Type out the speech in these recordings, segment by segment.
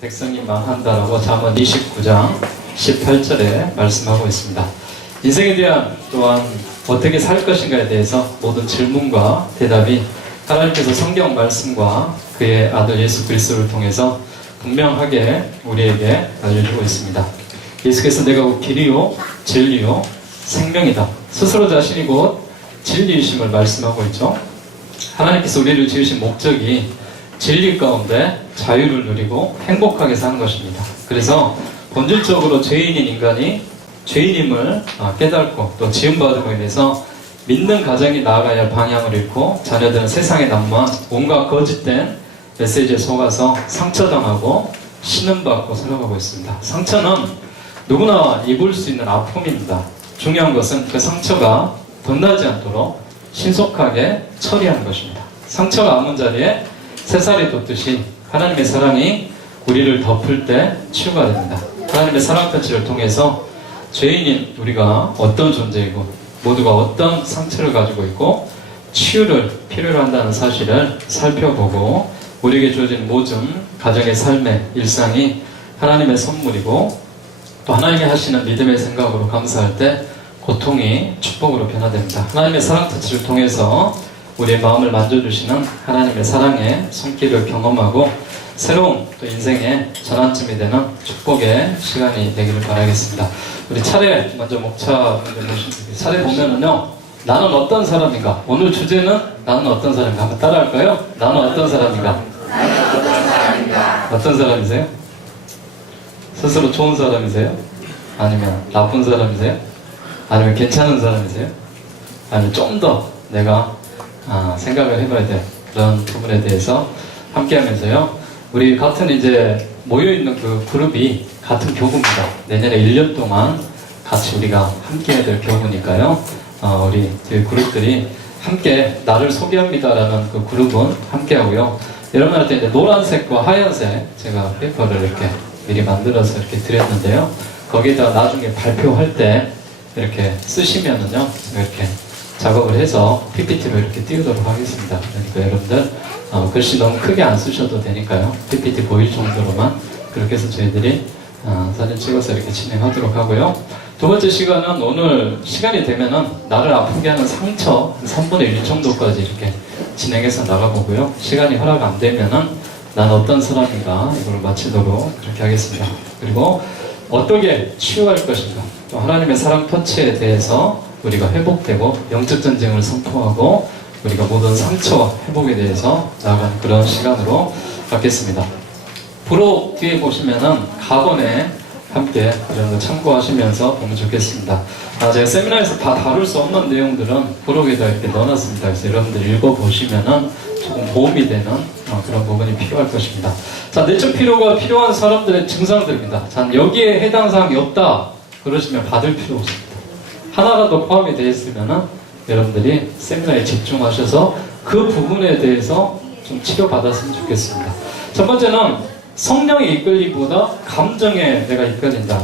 백성이만 한다라고 잠언 29장 18절에 말씀하고 있습니다. 인생에 대한 또한 어떻게 살 것인가에 대해서 모든 질문과 대답이 하나님께서 성경 말씀과 그의 아들 예수 그리스도를 통해서 분명하게 우리에게 알려주고 있습니다. 예수께서 내가 곧 길이요 진리요 생명이다. 스스로 자신이 곧 진리이심을 말씀하고 있죠. 하나님께서 우리를 지으신 목적이 진리 가운데 자유를 누리고 행복하게 사는 것입니다. 그래서 본질적으로 죄인인 인간이 죄인임을 깨닫고 또 지음받음으로 인해서 믿는 가정이 나아가야 할 방향을 잃고 자녀들은 세상의 낭만, 온갖 거짓된 메시지에 속아서 상처당하고 신음받고 살아가고 있습니다. 상처는 누구나 입을 수 있는 아픔입니다. 중요한 것은 그 상처가 덧나지 않도록 신속하게 처리하는 것입니다. 상처가 아문 자리에 새살이 돋듯이 하나님의 사랑이 우리를 덮을 때 치유가 됩니다. 하나님의 사랑 터치를 통해서 죄인인 우리가 어떤 존재이고 모두가 어떤 상처를 가지고 있고 치유를 필요로 한다는 사실을 살펴보고 우리에게 주어진 모든 가정의 삶의 일상이 하나님의 선물이고 또 하나님이 하시는 믿음의 생각으로 감사할 때 고통이 축복으로 변화됩니다. 하나님의 사랑 터치를 통해서 우리의 마음을 만져주시는 하나님의 사랑의 손길을 경험하고 새로운 또 인생의 전환점이 되는 축복의 시간이 되기를 바라겠습니다. 우리 차례 먼저 목차 차례 보면은요, 나는 어떤 사람인가? 오늘 주제는 나는 어떤 사람인가? 한번 따라할까요? 나는 어떤 사람인가? 나는 어떤 사람인가? 어떤 사람이세요? 스스로 좋은 사람이세요? 아니면 나쁜 사람이세요? 아니면 괜찮은 사람이세요? 아니면 좀 더 내가 생각을 해봐야 될 그런 부분에 대해서 함께 하면서요. 우리 같은 이제 모여있는 그 그룹이 같은 교구입니다. 내년에 1년 동안 같이 우리가 함께 해야 될 교구니까요. 우리 그룹들이 함께 나를 소개합니다라는 그 그룹은 함께 하고요. 여러분한테 이제 노란색과 하얀색 제가 페이퍼를 이렇게 미리 만들어서 이렇게 드렸는데요. 거기에다 나중에 발표할 때 이렇게 쓰시면은요. 이렇게 작업을 해서 PPT로 이렇게 띄우도록 하겠습니다. 그러니까 여러분들 글씨 너무 크게 안 쓰셔도 되니까요. PPT 보일 정도로만 그렇게 해서 저희들이 사진 찍어서 이렇게 진행하도록 하고요. 두 번째 시간은 오늘 시간이 되면은 나를 아프게 하는 상처 3분의 1 정도까지 이렇게 진행해서 나가보고요. 시간이 허락 안 되면은 난 어떤 사람인가 이걸 마치도록 그렇게 하겠습니다. 그리고 어떻게 치유할 것인가 또 하나님의 사랑 터치에 대해서 우리가 회복되고 영적 전쟁을 선포하고 우리가 모든 상처와 회복에 대해서 나아가는 그런 시간으로 갖겠습니다. 부록 뒤에 보시면은 각원에 함께 이런 거 참고하시면서 보면 좋겠습니다. 제가 세미나에서 다 다룰 수 없는 내용들은 부록에다 이렇게 넣어놨습니다. 그래서 여러분들 읽어보시면은 조금 도움이 되는 그런 부분이 필요할 것입니다. 자, 내적 필요가 필요한 사람들의 증상들입니다. 자, 여기에 해당 사항이 없다 그러시면 받을 필요 없습니다. 하나라도 포함이 되어 있으면은 여러분들이 세미나에 집중하셔서 그 부분에 대해서 좀 치료받았으면 좋겠습니다. 첫 번째는 성령의 이끌림보다 감정에 내가 이끌린다.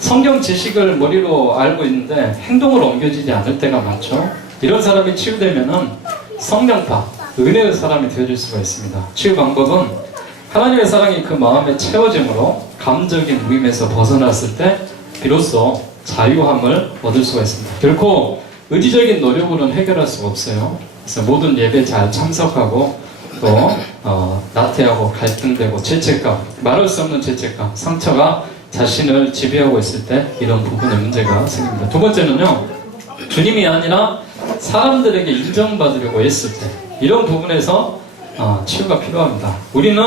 성경 지식을 머리로 알고 있는데 행동으로 옮겨지지 않을 때가 많죠. 이런 사람이 치유되면은 성령파, 은혜의 사람이 되어줄 수가 있습니다. 치유 방법은 하나님의 사랑이 그 마음에 채워짐으로 감정의 무임에서 벗어났을 때 비로소 자유함을 얻을 수가 있습니다. 결코 의지적인 노력으로는 해결할 수가 없어요. 그래서 모든 예배 잘 참석하고 또 나태하고 갈등되고 죄책감, 말할 수 없는 죄책감, 상처가 자신을 지배하고 있을 때 이런 부분에 문제가 생깁니다. 두 번째는요, 주님이 아니라 사람들에게 인정받으려고 했을 때 이런 부분에서 치유가 필요합니다. 우리는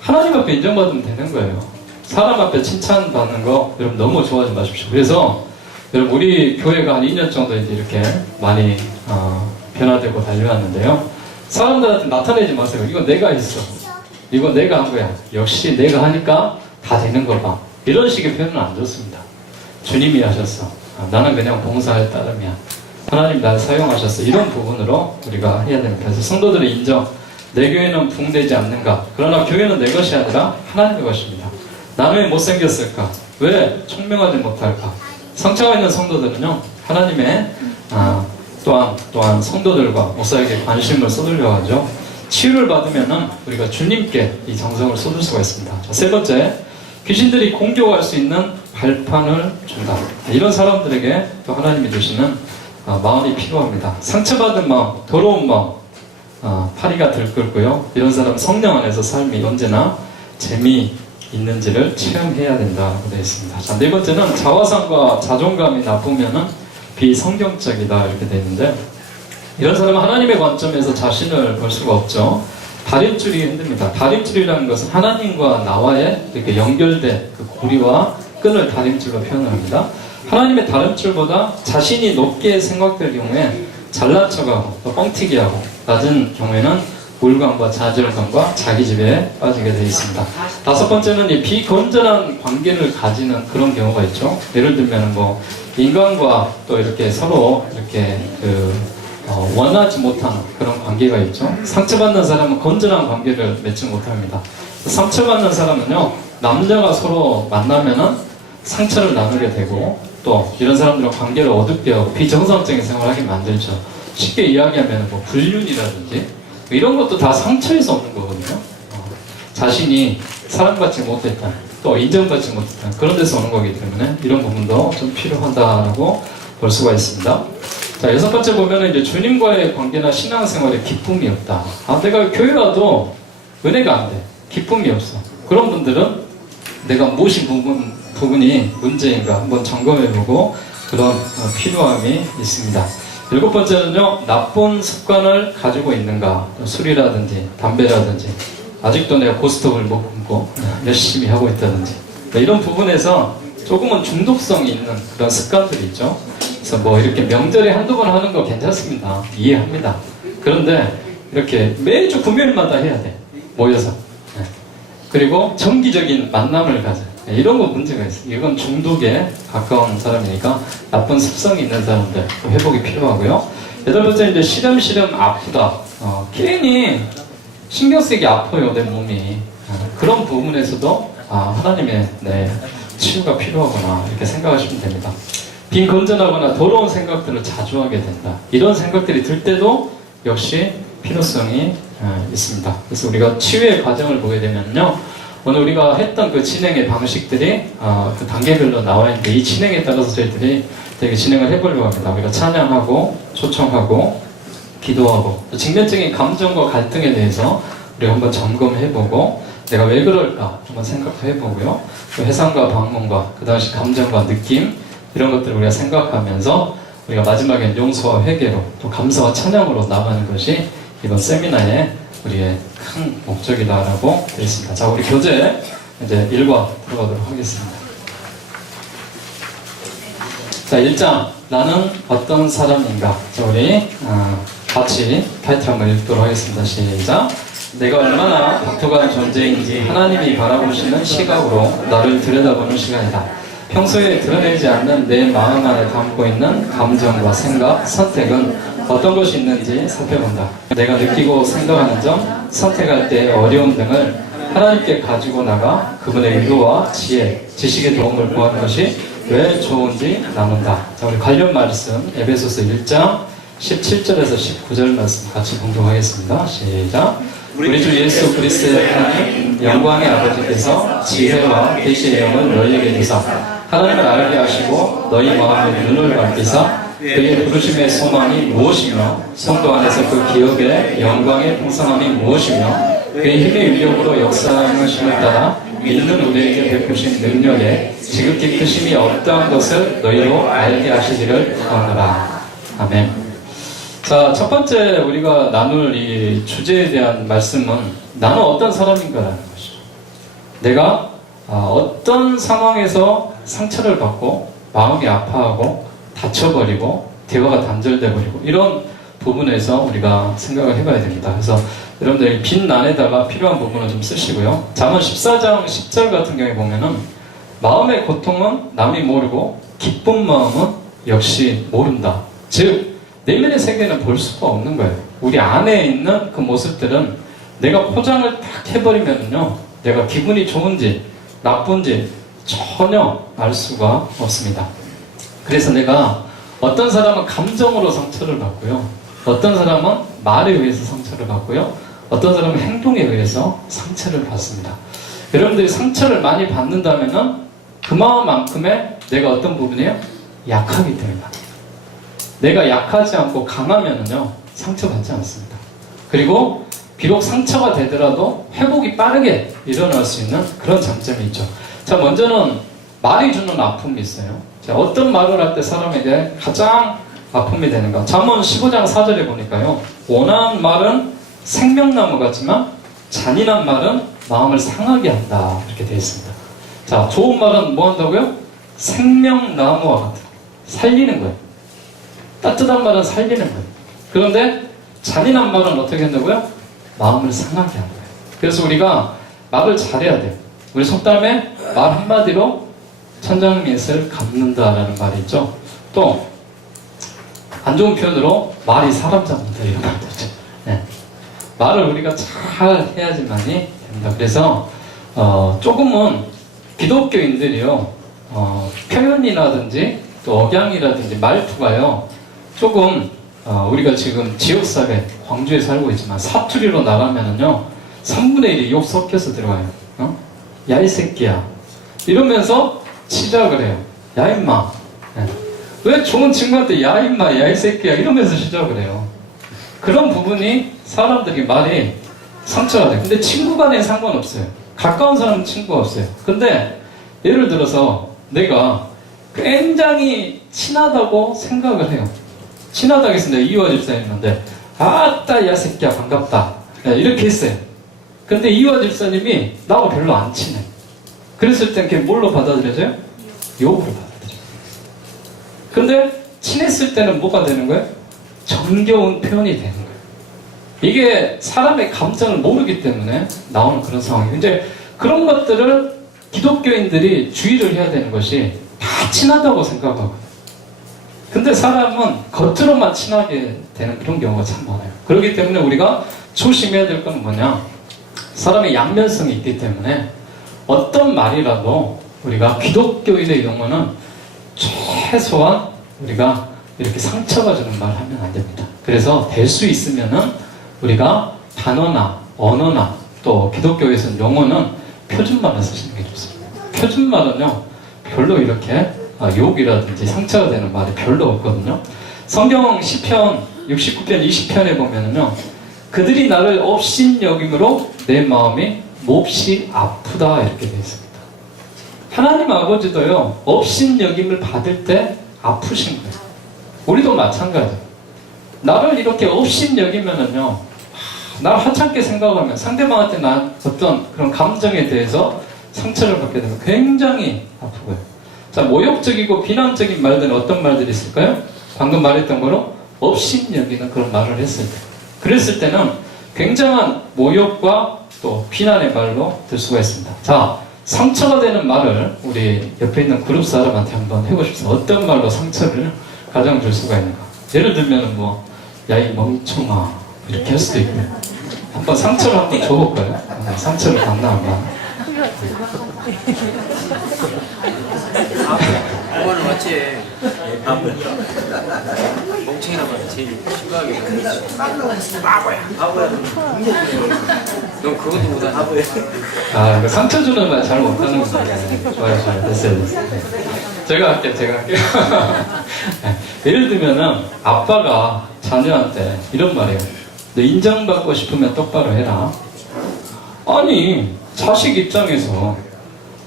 하나님 앞에 인정받으면 되는 거예요. 사람 앞에 칭찬받는 거 여러분 너무 좋아하지 마십시오. 그래서 여러분 우리 교회가 한 2년 정도 이제 이렇게 많이 변화되고 달려왔는데요. 사람들한테 나타내지 마세요. 이거 내가 했어. 이거 내가 한 거야. 역시 내가 하니까 다 되는 거 봐. 이런 식의 표현은 안 좋습니다. 주님이 하셨어. 나는 그냥 봉사할 따름이야. 하나님 나를 사용하셨어. 이런 부분으로 우리가 해야 됩니다. 그래서 성도들의 인정. 내 교회는 붕대지 않는가. 그러나 교회는 내 것이 아니라 하나님의 것입니다. 나는 왜 못생겼을까? 왜 총명하지 못할까? 상처가 있는 성도들은요, 하나님의 또한 성도들과 목사에게 관심을 쏟으려 하죠. 치유를 받으면은 우리가 주님께 이 정성을 쏟을 수가 있습니다. 자, 세 번째, 귀신들이 공격할 수 있는 발판을 준다. 이런 사람들에게 또 하나님이 주시는 마음이 필요합니다. 상처받은 마음, 더러운 마음, 파리가 들끓고요. 이런 사람 성령 안에서 삶이 언제나 재미있는지를 체험해야 된다고 되어 있습니다. 자, 네 번째는 자화상과 자존감이 나쁘면은 비성경적이다 이렇게 되어 있는데, 이런 사람은 하나님의 관점에서 자신을 볼 수가 없죠. 다림줄이 힘듭니다. 다림줄이라는 것은 하나님과 나와의 이렇게 연결된 그 고리와 끈을 다림줄로 표현을 합니다. 하나님의 다림줄보다 자신이 높게 생각될 경우에 잘난 척하고 또 뻥튀기 하고, 낮은 경우에는 우울감과 좌절감과 자기지배에 빠지게 되어 있습니다. 다섯 번째는 이 비건전한 관계를 가지는 그런 경우가 있죠. 예를 들면 뭐 인간과 또 이렇게 서로 이렇게 원하지 못하는 그런 관계가 있죠. 상처받는 사람은 건전한 관계를 맺지 못합니다. 상처받는 사람은요, 남녀가 서로 만나면은 상처를 나누게 되고, 또 이런 사람들은 관계를 어둡게 하고 비정상적인 생활을 하게 만들죠. 쉽게 이야기하면 뭐 불륜이라든지 이런 것도 다 상처에서 오는 거거든요. 자신이 사랑받지 못했다, 또 인정받지 못했다, 그런 데서 오는 거기 때문에 이런 부분도 좀 필요하다라고 볼 수가 있습니다. 자, 여섯 번째 보면은 이제 주님과의 관계나 신앙생활에 기쁨이 없다. 내가 교회 와도 은혜가 안 돼. 기쁨이 없어. 그런 분들은 내가 무엇이 부분이 문제인가 한번 점검해보고 그런 필요함이 있습니다. 일곱 번째는요, 나쁜 습관을 가지고 있는가. 술이라든지 담배라든지, 아직도 내가 고스톱을 못 끊고 열심히 하고 있다든지, 이런 부분에서 조금은 중독성이 있는 그런 습관들이 있죠. 그래서 뭐 이렇게 명절에 한두 번 하는 거 괜찮습니다. 이해합니다. 그런데 이렇게 매주 금요일마다 해야 돼. 모여서. 네. 그리고 정기적인 만남을 가져. 이런 거 문제가 있어요. 이건 중독에 가까운 사람이니까 나쁜 습성이 있는 사람들 회복이 필요하고요. 여덟 번째, 이제 시름시름 아프다. 괜히 신경 쓰기 아파요, 내 몸이. 그런 부분에서도 하나님의 치유가 필요하구나 이렇게 생각하시면 됩니다. 빈건전하거나 더러운 생각들을 자주 하게 된다. 이런 생각들이 들 때도 역시 필요성이 있습니다. 그래서 우리가 치유의 과정을 보게 되면요, 오늘 우리가 했던 그 진행의 방식들이 그 단계별로 나와 있는데, 이 진행에 따라서 저희들이 되게 진행을 해보려고 합니다. 우리가 찬양하고 초청하고 기도하고, 직면적인 감정과 갈등에 대해서 우리가 한번 점검해보고 내가 왜 그럴까 한번 생각해보고요, 또 해상과 방문과 그 당시 감정과 느낌, 이런 것들을 우리가 생각하면서 우리가 마지막엔 용서와 회개로 또 감사와 찬양으로 나가는 것이 이번 세미나의 우리의 큰 목적이다라고 되어 있습니다. 자, 우리 교재 이제 1과 들어가도록 하겠습니다. 자, 1장, 나는 어떤 사람인가. 자, 우리 같이 타이틀 한번 읽도록 하겠습니다. 시작. 내가 얼마나 독특한 존재인지 하나님이 바라보시는 시각으로 나를 들여다보는 시간이다. 평소에 드러내지 않는 내 마음 안에 담고 있는 감정과 생각, 선택은 어떤 것이 있는지 살펴본다. 내가 느끼고 생각하는 점, 선택할 때의 어려움 등을 하나님께 가지고 나가 그분의 의도와 지혜, 지식의 도움을 구하는 것이 왜 좋은지 나눈다. 자, 우리 관련 말씀 에베소서 1장 17절에서 19절 말씀 같이 공독하겠습니다. 시작. 우리 주 예수 그리스도의 하나님 영광의 아버지께서 지혜와 계시의 영을 너희에게 주사 하나님을 알게 하시고 너희 마음의 눈을 밝히사 그의 부르심의 소망이 무엇이며 성도 안에서 그 기업의 영광의 풍성함이 무엇이며 그의 힘의 위력으로 역사하심을 따라 믿는 우리에게 베푸신 능력에 지극히 크심이 어떠한 것을 너희로 알게 하시기를 구하노라. 아멘. 자, 첫 번째 우리가 나눌 이 주제에 대한 말씀은 나는 어떤 사람인가라는 것이죠. 내가 어떤 상황에서 상처를 받고 마음이 아파하고 다쳐버리고 대화가 단절돼버리고 이런 부분에서 우리가 생각을 해봐야 됩니다. 그래서 여러분들 빈 난에다가 필요한 부분을 좀 쓰시고요. 잠언 14장 10절 같은 경우에 보면은 마음의 고통은 남이 모르고 기쁜 마음은 역시 모른다. 즉 내면의 세계는 볼 수가 없는 거예요. 우리 안에 있는 그 모습들은 내가 포장을 딱 해버리면요, 내가 기분이 좋은지 나쁜지 전혀 알 수가 없습니다. 그래서 내가 어떤 사람은 감정으로 상처를 받고요, 어떤 사람은 말에 의해서 상처를 받고요, 어떤 사람은 행동에 의해서 상처를 받습니다. 여러분들이 상처를 많이 받는다면은 그 마음만큼의 내가 어떤 부분이에요? 약하기 때문이다. 내가 약하지 않고 강하면은요, 상처받지 않습니다. 그리고 비록 상처가 되더라도 회복이 빠르게 일어날 수 있는 그런 장점이 있죠. 자, 먼저는 말이 주는 아픔이 있어요. 자, 어떤 말을 할 때 사람에게 가장 아픔이 되는가? 잠언 15장 4절에 보니까요, 온화한 말은 생명나무 같지만 잔인한 말은 마음을 상하게 한다, 이렇게 되어 있습니다. 자, 좋은 말은 뭐 한다고요? 생명나무와 같은, 살리는 거예요. 따뜻한 말은 살리는 거예요. 그런데 잔인한 말은 어떻게 한다고요? 마음을 상하게 하는 거예요. 그래서 우리가 말을 잘해야 돼요. 우리 속담에 말 한마디로 천장밑을 갚는다라는 말이 있죠. 또 안 좋은 표현으로 말이 사람 잡는다, 이런 말도 있죠. 네. 말을 우리가 잘 해야지만이 됩니다. 그래서 조금은 기독교인들이요, 표현이라든지 또 억양이라든지 말투가요, 조금 우리가 지금 지역사회 광주에 살고 있지만 사투리로 나가면은요 3분의 1이 욕 섞여서 들어가요. 야 이 새끼야 이러면서 시작을 해요. 야 임마. 네. 왜 좋은 친구한테 야 임마 야 이 새끼야 이러면서 시작을 해요. 그런 부분이 사람들이 말이 상처가 돼요. 근데 친구 간에 상관없어요. 가까운 사람은 친구가 없어요. 근데 예를 들어서 내가 굉장히 친하다고 생각을 해요. 친하다고 했습니다. 이유화 집사님인데 아따 야 새끼야 반갑다, 네, 이렇게 했어요. 근데 이유화 집사님이 나하고 별로 안 친해. 그랬을 땐 그게 뭘로 받아들여져요? 욕으로 받아들여져요. 근데 친했을 때는 뭐가 되는 거예요? 정겨운 표현이 되는 거예요. 이게 사람의 감정을 모르기 때문에 나오는 그런 상황이에요. 이제 그런 것들을 기독교인들이 주의를 해야 되는 것이, 다 친하다고 생각하고, 근데 사람은 겉으로만 친하게 되는 그런 경우가 참 많아요. 그렇기 때문에 우리가 조심해야 될 건 뭐냐? 사람의 양면성이 있기 때문에 어떤 말이라도 우리가 기독교인의 경우는 최소한 우리가 이렇게 상처가 주는 말을 하면 안 됩니다. 그래서 될 수 있으면은 우리가 단어나 언어나 또 기독교에서는 용어는 표준말을 쓰시는 게 좋습니다. 표준말은요 별로 이렇게 욕이라든지 상처가 되는 말이 별로 없거든요. 성경 시편 69편 20편에 보면은요, 그들이 나를 업신여김으로 내 마음이 몹시 아프다, 이렇게 되어 있습니다. 하나님 아버지도요 업신여김을 받을 때 아프신 거예요. 우리도 마찬가지예요. 나를 이렇게 업신여기면은요, 나를 하찮게 생각하면 상대방한테 난 어떤 그런 감정에 대해서 상처를 받게 되면 굉장히 아프고요. 자, 모욕적이고 비난적인 말들은 어떤 말들이 있을까요? 방금 말했던 거로 업신여기는 그런 말을 했을 때, 그랬을 때는 굉장한 모욕과 또 비난의 말로 들 수가 있습니다. 자, 상처가 되는 말을 우리 옆에 있는 그룹 사람한테 한번 해보십시오. 어떤 말로 상처를 가장 줄 수가 있는가? 예를 들면 뭐 야 이 멍청아 이렇게 할 수도 있고요. 한번 상처를 한번 줘볼까요? 상처를 받나 안 받나? 그거는 마치 멍청이라고 제일 심각하게 바보야 넌 그것도 못하는 바보야. 아, 상처 주는 말 잘 못하는 거예요. 좋아요. 됐어요. 네. 제가 할게요. 네. 예를 들면은 아빠가 자녀한테 이런 말이에요. 너 인정받고 싶으면 똑바로 해라. 아니, 자식 입장에서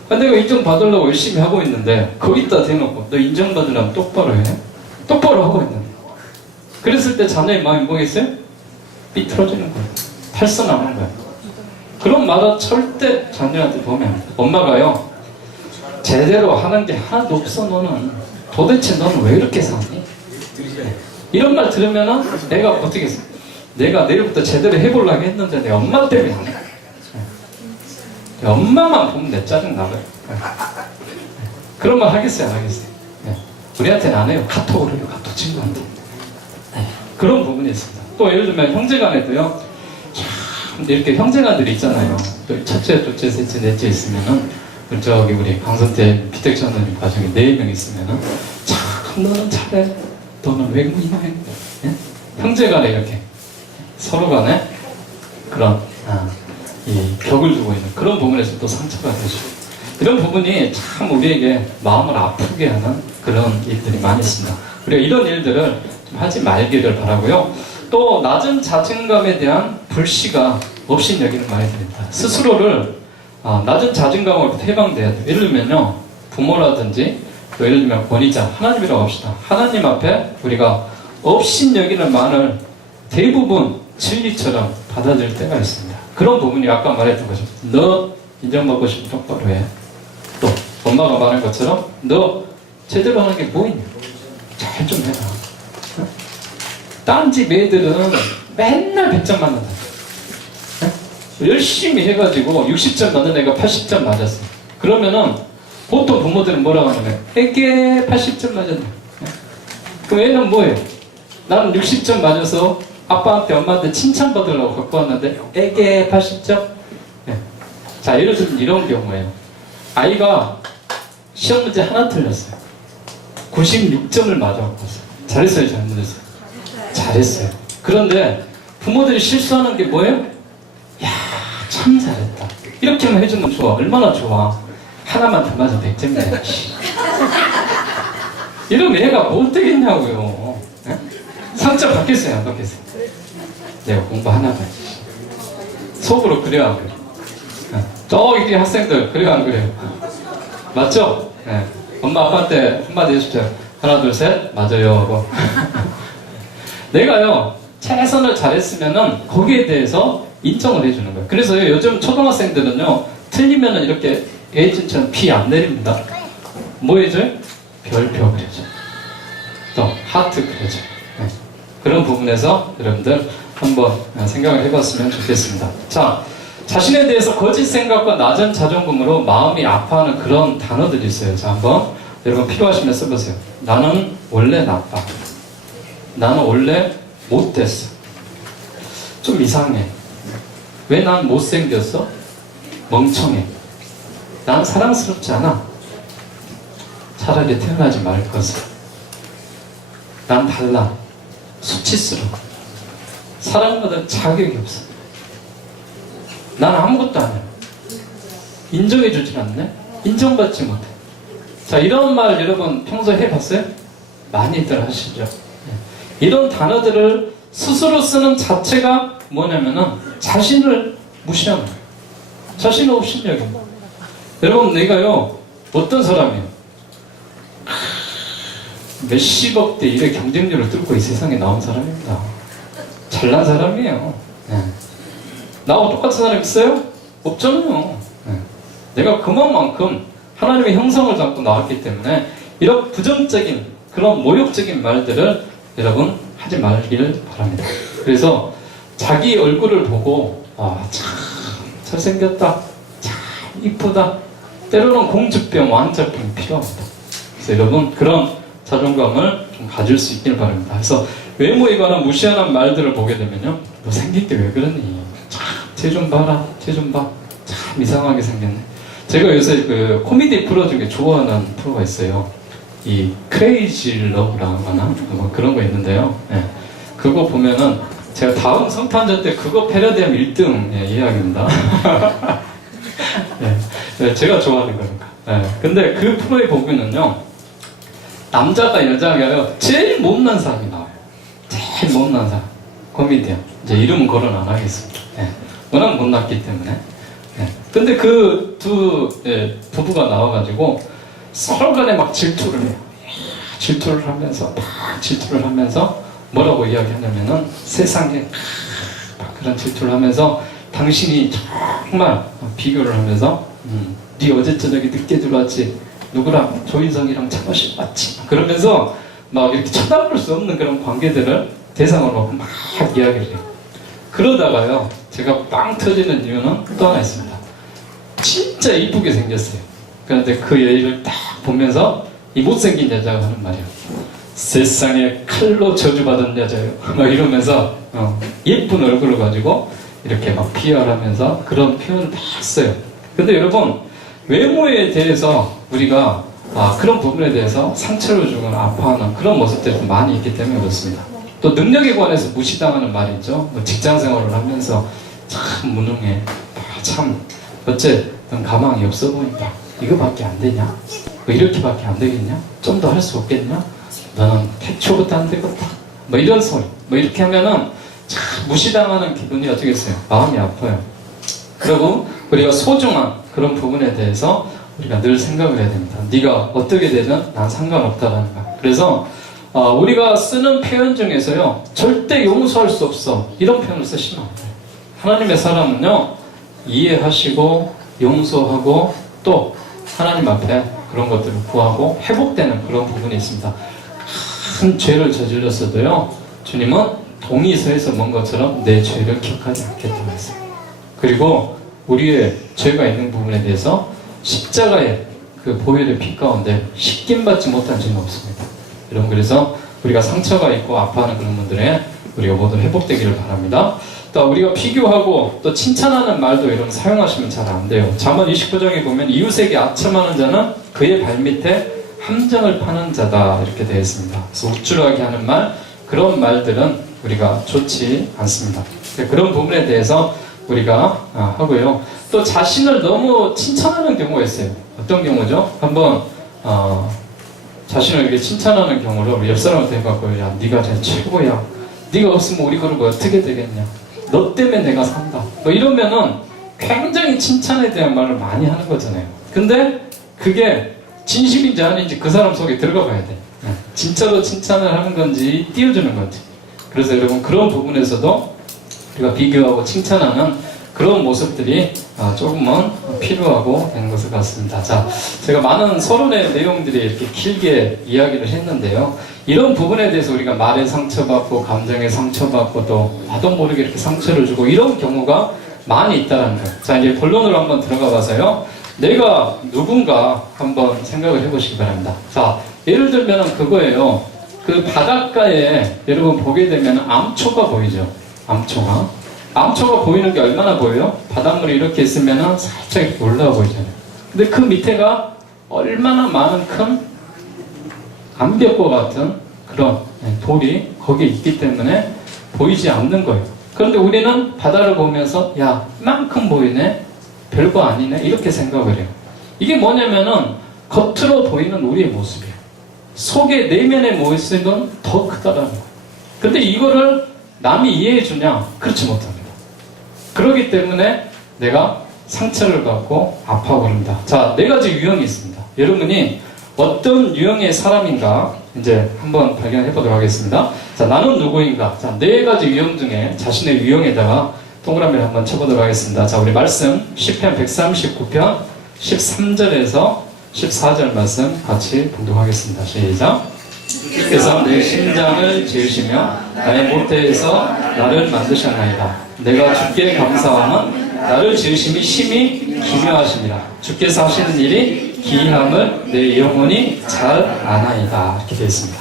내가 인정받으려고 열심히 하고 있는데 거기다 대놓고 너 인정받으려면 똑바로 해? 똑바로 하고 있는데. 그랬을 때 자녀의 마음이 뭐겠어요? 삐뚤어지는 거예요. 탈선하는 거예요. 그런 말은 절대 자녀한테 보면 안 돼요. 엄마가요, 제대로 하는 게 하나도 없어 너는. 도대체 너는 왜 이렇게 사니? 이런 말 들으면은 내가 어떻게 했어? 내가 내일부터 제대로 해보려고 했는데 내 엄마 때문에 안 해. 엄마만 보면 내 짜증 나고요. 그런 말 하겠어요, 안 하겠어요? 네. 우리한테는 안 해요. 카톡으로 해요, 카톡 친구한테. 네. 그런 부분이 있습니다. 또 예를 들면 형제간에도요, 참 이렇게 형제간들이 있잖아요. 첫째, 둘째, 셋째, 넷째 있으면은 저기 우리 강선태 피택천사님 가정에 4명 있으면은 참 너는 잘해, 너는 외국인이야. 네? 형제간에 이렇게 서로 간에 그런 이 벽을 두고 있는 그런 부분에서 또 상처가 되죠. 이런 부분이 참 우리에게 마음을 아프게 하는 그런 일들이 많이 있습니다. 우리가 이런 일들을 좀 하지 말기를 바라고요. 또 낮은 자존감에 대한 불씨가 없인 여기는 많이 드립니다. 스스로를 낮은 자존감으로부터 해방돼야 돼요. 예를 들면요, 부모라든지 또 예를 들면 권위자 하나님이라고 합시다. 하나님 앞에 우리가 없인 여기는 말을 대부분 진리처럼 받아들일 때가 있습니다. 그런 부분이 아까 말했던 거죠. 너 인정받고 싶으면 똑바로 해. 또 엄마가 말한 것처럼 너 제대로 하는 게 뭐 있냐, 잘 좀 해라. 어? 딴 집 애들은 맨날 100점 맞는다. 열심히 해가지고 60점 맞는 애가 80점 맞았어. 그러면은 보통 부모들은 뭐라고 하냐면 애게 80점 맞았네. 그럼 애는 뭐예요? 나는 60점 맞아서 아빠한테 엄마한테 칭찬받으려고 갖고 왔는데 애게 80점? 네. 자, 예를 들면 이런 경우예요. 아이가 시험 문제 하나 틀렸어요. 96점을 맞아갖고 왔어요. 잘했어요, 잘못했어요? 잘했어요. 그런데 부모들이 실수하는 게 뭐예요? 야, 참 잘했다. 이렇게만 해주면 좋아. 얼마나 좋아. 하나만 더 맞아 100점이야. 이러면 애가 못 되겠냐고요. 네? 상처 받겠어요, 안 받겠어요? 내가 공부 하나만 해주지. 속으로 그래요, 안 그래요? 네. 저기 학생들 그래요, 안 그래요? 맞죠? 네. 엄마 아빠한테 한마디 해주세요. 하나 둘 셋 맞아요 하고. 내가요 최선을 다했으면은 거기에 대해서 인정을 해주는 거예요. 그래서 요즘 초등학생들은요 틀리면은 이렇게 에이전처럼 피 안 내립니다. 뭐 해줘요? 별표 그려줘. 또 하트 그려줘. 네. 그런 부분에서 여러분들 한번 생각을 해봤으면 좋겠습니다. 자, 자신에 대해서 거짓 생각과 낮은 자존감으로 마음이 아파하는 그런 단어들이 있어요. 자, 한번 여러분 필요하시면 써보세요. 나는 원래 나빠. 나는 원래 못됐어. 좀 이상해. 왜 난 못생겼어? 멍청해. 난 사랑스럽지 않아. 차라리 태어나지 말 것을. 난 달라. 수치스러워. 사랑받을 자격이 없어. 난 아무것도 아니야. 인정해주질 않네. 인정받지 못해. 자, 이런 말 여러분 평소에 해봤어요? 많이들 하시죠. 이런 단어들을 스스로 쓰는 자체가 뭐냐면은 자신을 무시하는 거예요. 자신 없인 여기. 여러분, 내가요 어떤 사람이에요? 몇십억 대 1의 경쟁률을 뚫고 이 세상에 나온 사람입니다. 잘난 사람이에요. 네. 나하고 똑같은 사람 있어요? 없잖아요. 네. 내가 그만큼 하나님의 형상을 담고 나왔기 때문에 이런 부정적인 그런 모욕적인 말들을 여러분 하지 말기를 바랍니다. 그래서 자기 얼굴을 보고 참 잘생겼다, 참 이쁘다, 때로는 공주병, 왕자병 필요합니다. 그래서 여러분 그런 자존감을 좀 가질 수 있길 바랍니다. 그래서 외모에 관한 무시하는 말들을 보게 되면요, 너 생길 때 왜 그러니? 쟤 좀 봐라, 쟤 좀 봐, 참 이상하게 생겼네. 제가 요새 그 코미디 프로 중에 좋아하는 프로가 있어요. 이 크레이지 러브라고 하나? 뭐 그런 거 있는데요. 예. 그거 보면은 제가 다음 성탄절 때 그거 패러디하면 1등 예약입니다. 예. 제가 좋아하는 거니까. 예. 근데 그 프로에 보면은요, 남자가 여자가 아니라 제일 못난 사람이 나와요. 제일 못난 사람. 코미디언. 이제 이름은 거론 안 하겠습니다. 예. 워낙 못났기 때문에. 예. 근데 그 두 부부가 나와가지고 서로 간에 막 질투를 해요. 질투를 하면서 뭐라고 이야기하냐면은 세상에 막 그런 질투를 하면서 당신이 정말 비교를 하면서 네 어제 저녁에 늦게 들어왔지, 누구랑 조인성이랑 차 마시고 왔지, 그러면서 막 이렇게 쳐다볼 수 없는 그런 관계들을 대상으로 막 이야기를 해요. 그러다가요 제가 빵 터지는 이유는 또 하나 있습니다. 진짜 이쁘게 생겼어요. 그런데 그 여인을 딱 보면서 이 못생긴 여자가 하는 말이에요. 세상에 칼로 저주받은 여자예요. 막 이러면서 예쁜 얼굴을 가지고 이렇게 막 PR하면서 그런 표현을 막 써요. 근데 여러분, 외모에 대해서 우리가 그런 부분에 대해서 상처를 주거나 아파하는 그런 모습들이 좀 많이 있기 때문에 그렇습니다. 또 능력에 관해서 무시당하는 말이 있죠. 뭐 직장 생활을 하면서 참 무능해. 참 어쨌든 가망이 없어 보인다. 이거밖에 안 되냐? 뭐 이렇게밖에 안 되겠냐? 좀 더 할 수 없겠냐? 너는 태초부터 안 되겠다. 뭐 이런 소리. 뭐 이렇게 하면은 참 무시당하는 기분이 어쩌겠어요? 마음이 아파요. 그리고 우리가 소중한 그런 부분에 대해서 우리가 늘 생각을 해야 됩니다. 네가 어떻게 되든 난 상관없다라는 거야. 그래서 우리가 쓰는 표현 중에서요, 절대 용서할 수 없어, 이런 표현을 쓰시면 안 돼요. 하나님의 사람은요, 이해하시고 용서하고 또 하나님 앞에 그런 것들을 구하고 회복되는 그런 부분이 있습니다. 큰 죄를 저질렀어도요, 주님은 동의서에서 뭔 것처럼 내 죄를 기억하지 않겠다고 했어요. 그리고 우리의 죄가 있는 부분에 대해서 십자가의 그 보혈의 피 가운데 씻김받지 못한 죄는 없습니다. 여러분, 그래서 우리가 상처가 있고 아파하는 그런 분들의 우리가 모두 회복되기를 바랍니다. 또 우리가 비교하고 또 칭찬하는 말도 이런 사용하시면 잘 안 돼요. 잠언 29장에 보면 이웃에게 아첨하는 자는 그의 발밑에 함정을 파는 자다, 이렇게 되어 있습니다. 그래서 우쭐하게 하는 말, 그런 말들은 우리가 좋지 않습니다. 그런 부분에 대해서 우리가 하고요. 또 자신을 너무 칭찬하는 경우가 있어요. 어떤 경우죠? 한번 자신을 이렇게 칭찬하는 경우를 우리 옆 사람한테 해갖고, 야, 네가 제일 최고야. 네가 없으면 우리 그룹 어떻게 되겠냐. 너 때문에 내가 산다. 뭐 이러면은 굉장히 칭찬에 대한 말을 많이 하는 거잖아요. 근데 그게 진심인지 아닌지 그 사람 속에 들어가 봐야 돼. 진짜로 칭찬을 하는 건지 띄워주는 건지. 그래서 여러분, 그런 부분에서도 우리가 비교하고 칭찬하는 그런 모습들이 조금은 필요하고 되는 것을 같습니다. 자, 제가 많은 서론의 내용들이 이렇게 길게 이야기를 했는데요. 이런 부분에 대해서 우리가 말에 상처받고 감정에 상처받고 또 나도 모르게 이렇게 상처를 주고 이런 경우가 많이 있다는 거예요. 자, 이제 본론으로 한번 들어가 봐서요. 내가 누군가 한번 생각을 해보시기 바랍니다. 자, 예를 들면 그거예요. 그 바닷가에 여러분 보게 되면 암초가 보이죠? 암초가 보이는 게 얼마나 보여요? 바닷물이 이렇게 있으면 살짝 이렇게 올라와 보이잖아요. 근데 그 밑에가 얼마나 많은 큰 암벽과 같은 그런 돌이 거기에 있기 때문에 보이지 않는 거예요. 그런데 우리는 바다를 보면서, 야, 이만큼 보이네? 별거 아니네? 이렇게 생각을 해요. 이게 뭐냐면은 겉으로 보이는 우리의 모습이에요. 속에 내면의 모습은 더 크다라는 거예요. 근데 이거를 남이 이해해 주냐? 그렇지 못합니다. 그렇기 때문에 내가 상처를 받고 아파버린다. 자, 4가지 유형이 있습니다. 여러분이 어떤 유형의 사람인가 이제 한번 발견해 보도록 하겠습니다. 자, 나는 누구인가? 자, 4가지 유형 중에 자신의 유형에다가 동그라미를 한번 쳐보도록 하겠습니다. 자, 우리 말씀 시편 139편 13절에서 14절 말씀 같이 봉독하겠습니다. 시작. 주께서 내 심장을 지으시며 나의 모태에서 나를 만드셨나이다. 내가 주께 감사함은 나를 지으심이 심히 기묘하시니라. 주께서 하시는 일이 기이함을 내 영혼이 잘 아나이다. 이렇게 되어 있습니다.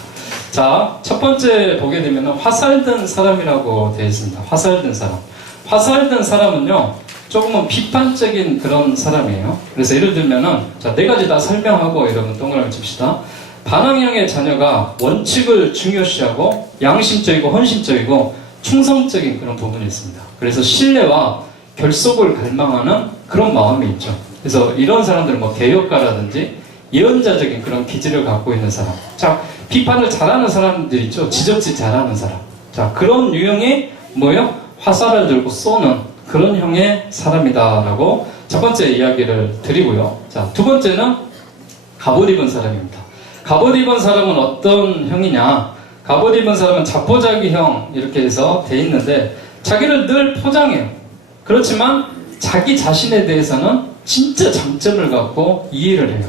자, 첫 번째 보게 되면 화살든 사람이라고 되어 있습니다. 화살든 사람. 화살든 사람은요, 조금은 비판적인 그런 사람이에요. 그래서 예를 들면은, 자, 4가지 다 설명하고 여러분 동그라미 칩시다. 반항형의 자녀가 원칙을 중요시하고 양심적이고 헌신적이고 충성적인 그런 부분이 있습니다. 그래서 신뢰와 결속을 갈망하는 그런 마음이 있죠. 그래서 이런 사람들은 뭐 개혁가라든지 예언자적인 그런 기질을 갖고 있는 사람. 자, 비판을 잘하는 사람들 있죠. 지적질 잘하는 사람. 자, 그런 유형이 뭐예요? 화살을 들고 쏘는 그런 형의 사람이다라고 첫 번째 이야기를 드리고요. 자, 두 번째는 갑옷 입은 사람입니다. 갑옷 입은 사람은 어떤 형이냐? 갑옷 입은 사람은 자포자기형 이렇게 해서 돼 있는데 자기를 늘 포장해요. 그렇지만 자기 자신에 대해서는 진짜 장점을 갖고 이해를 해요.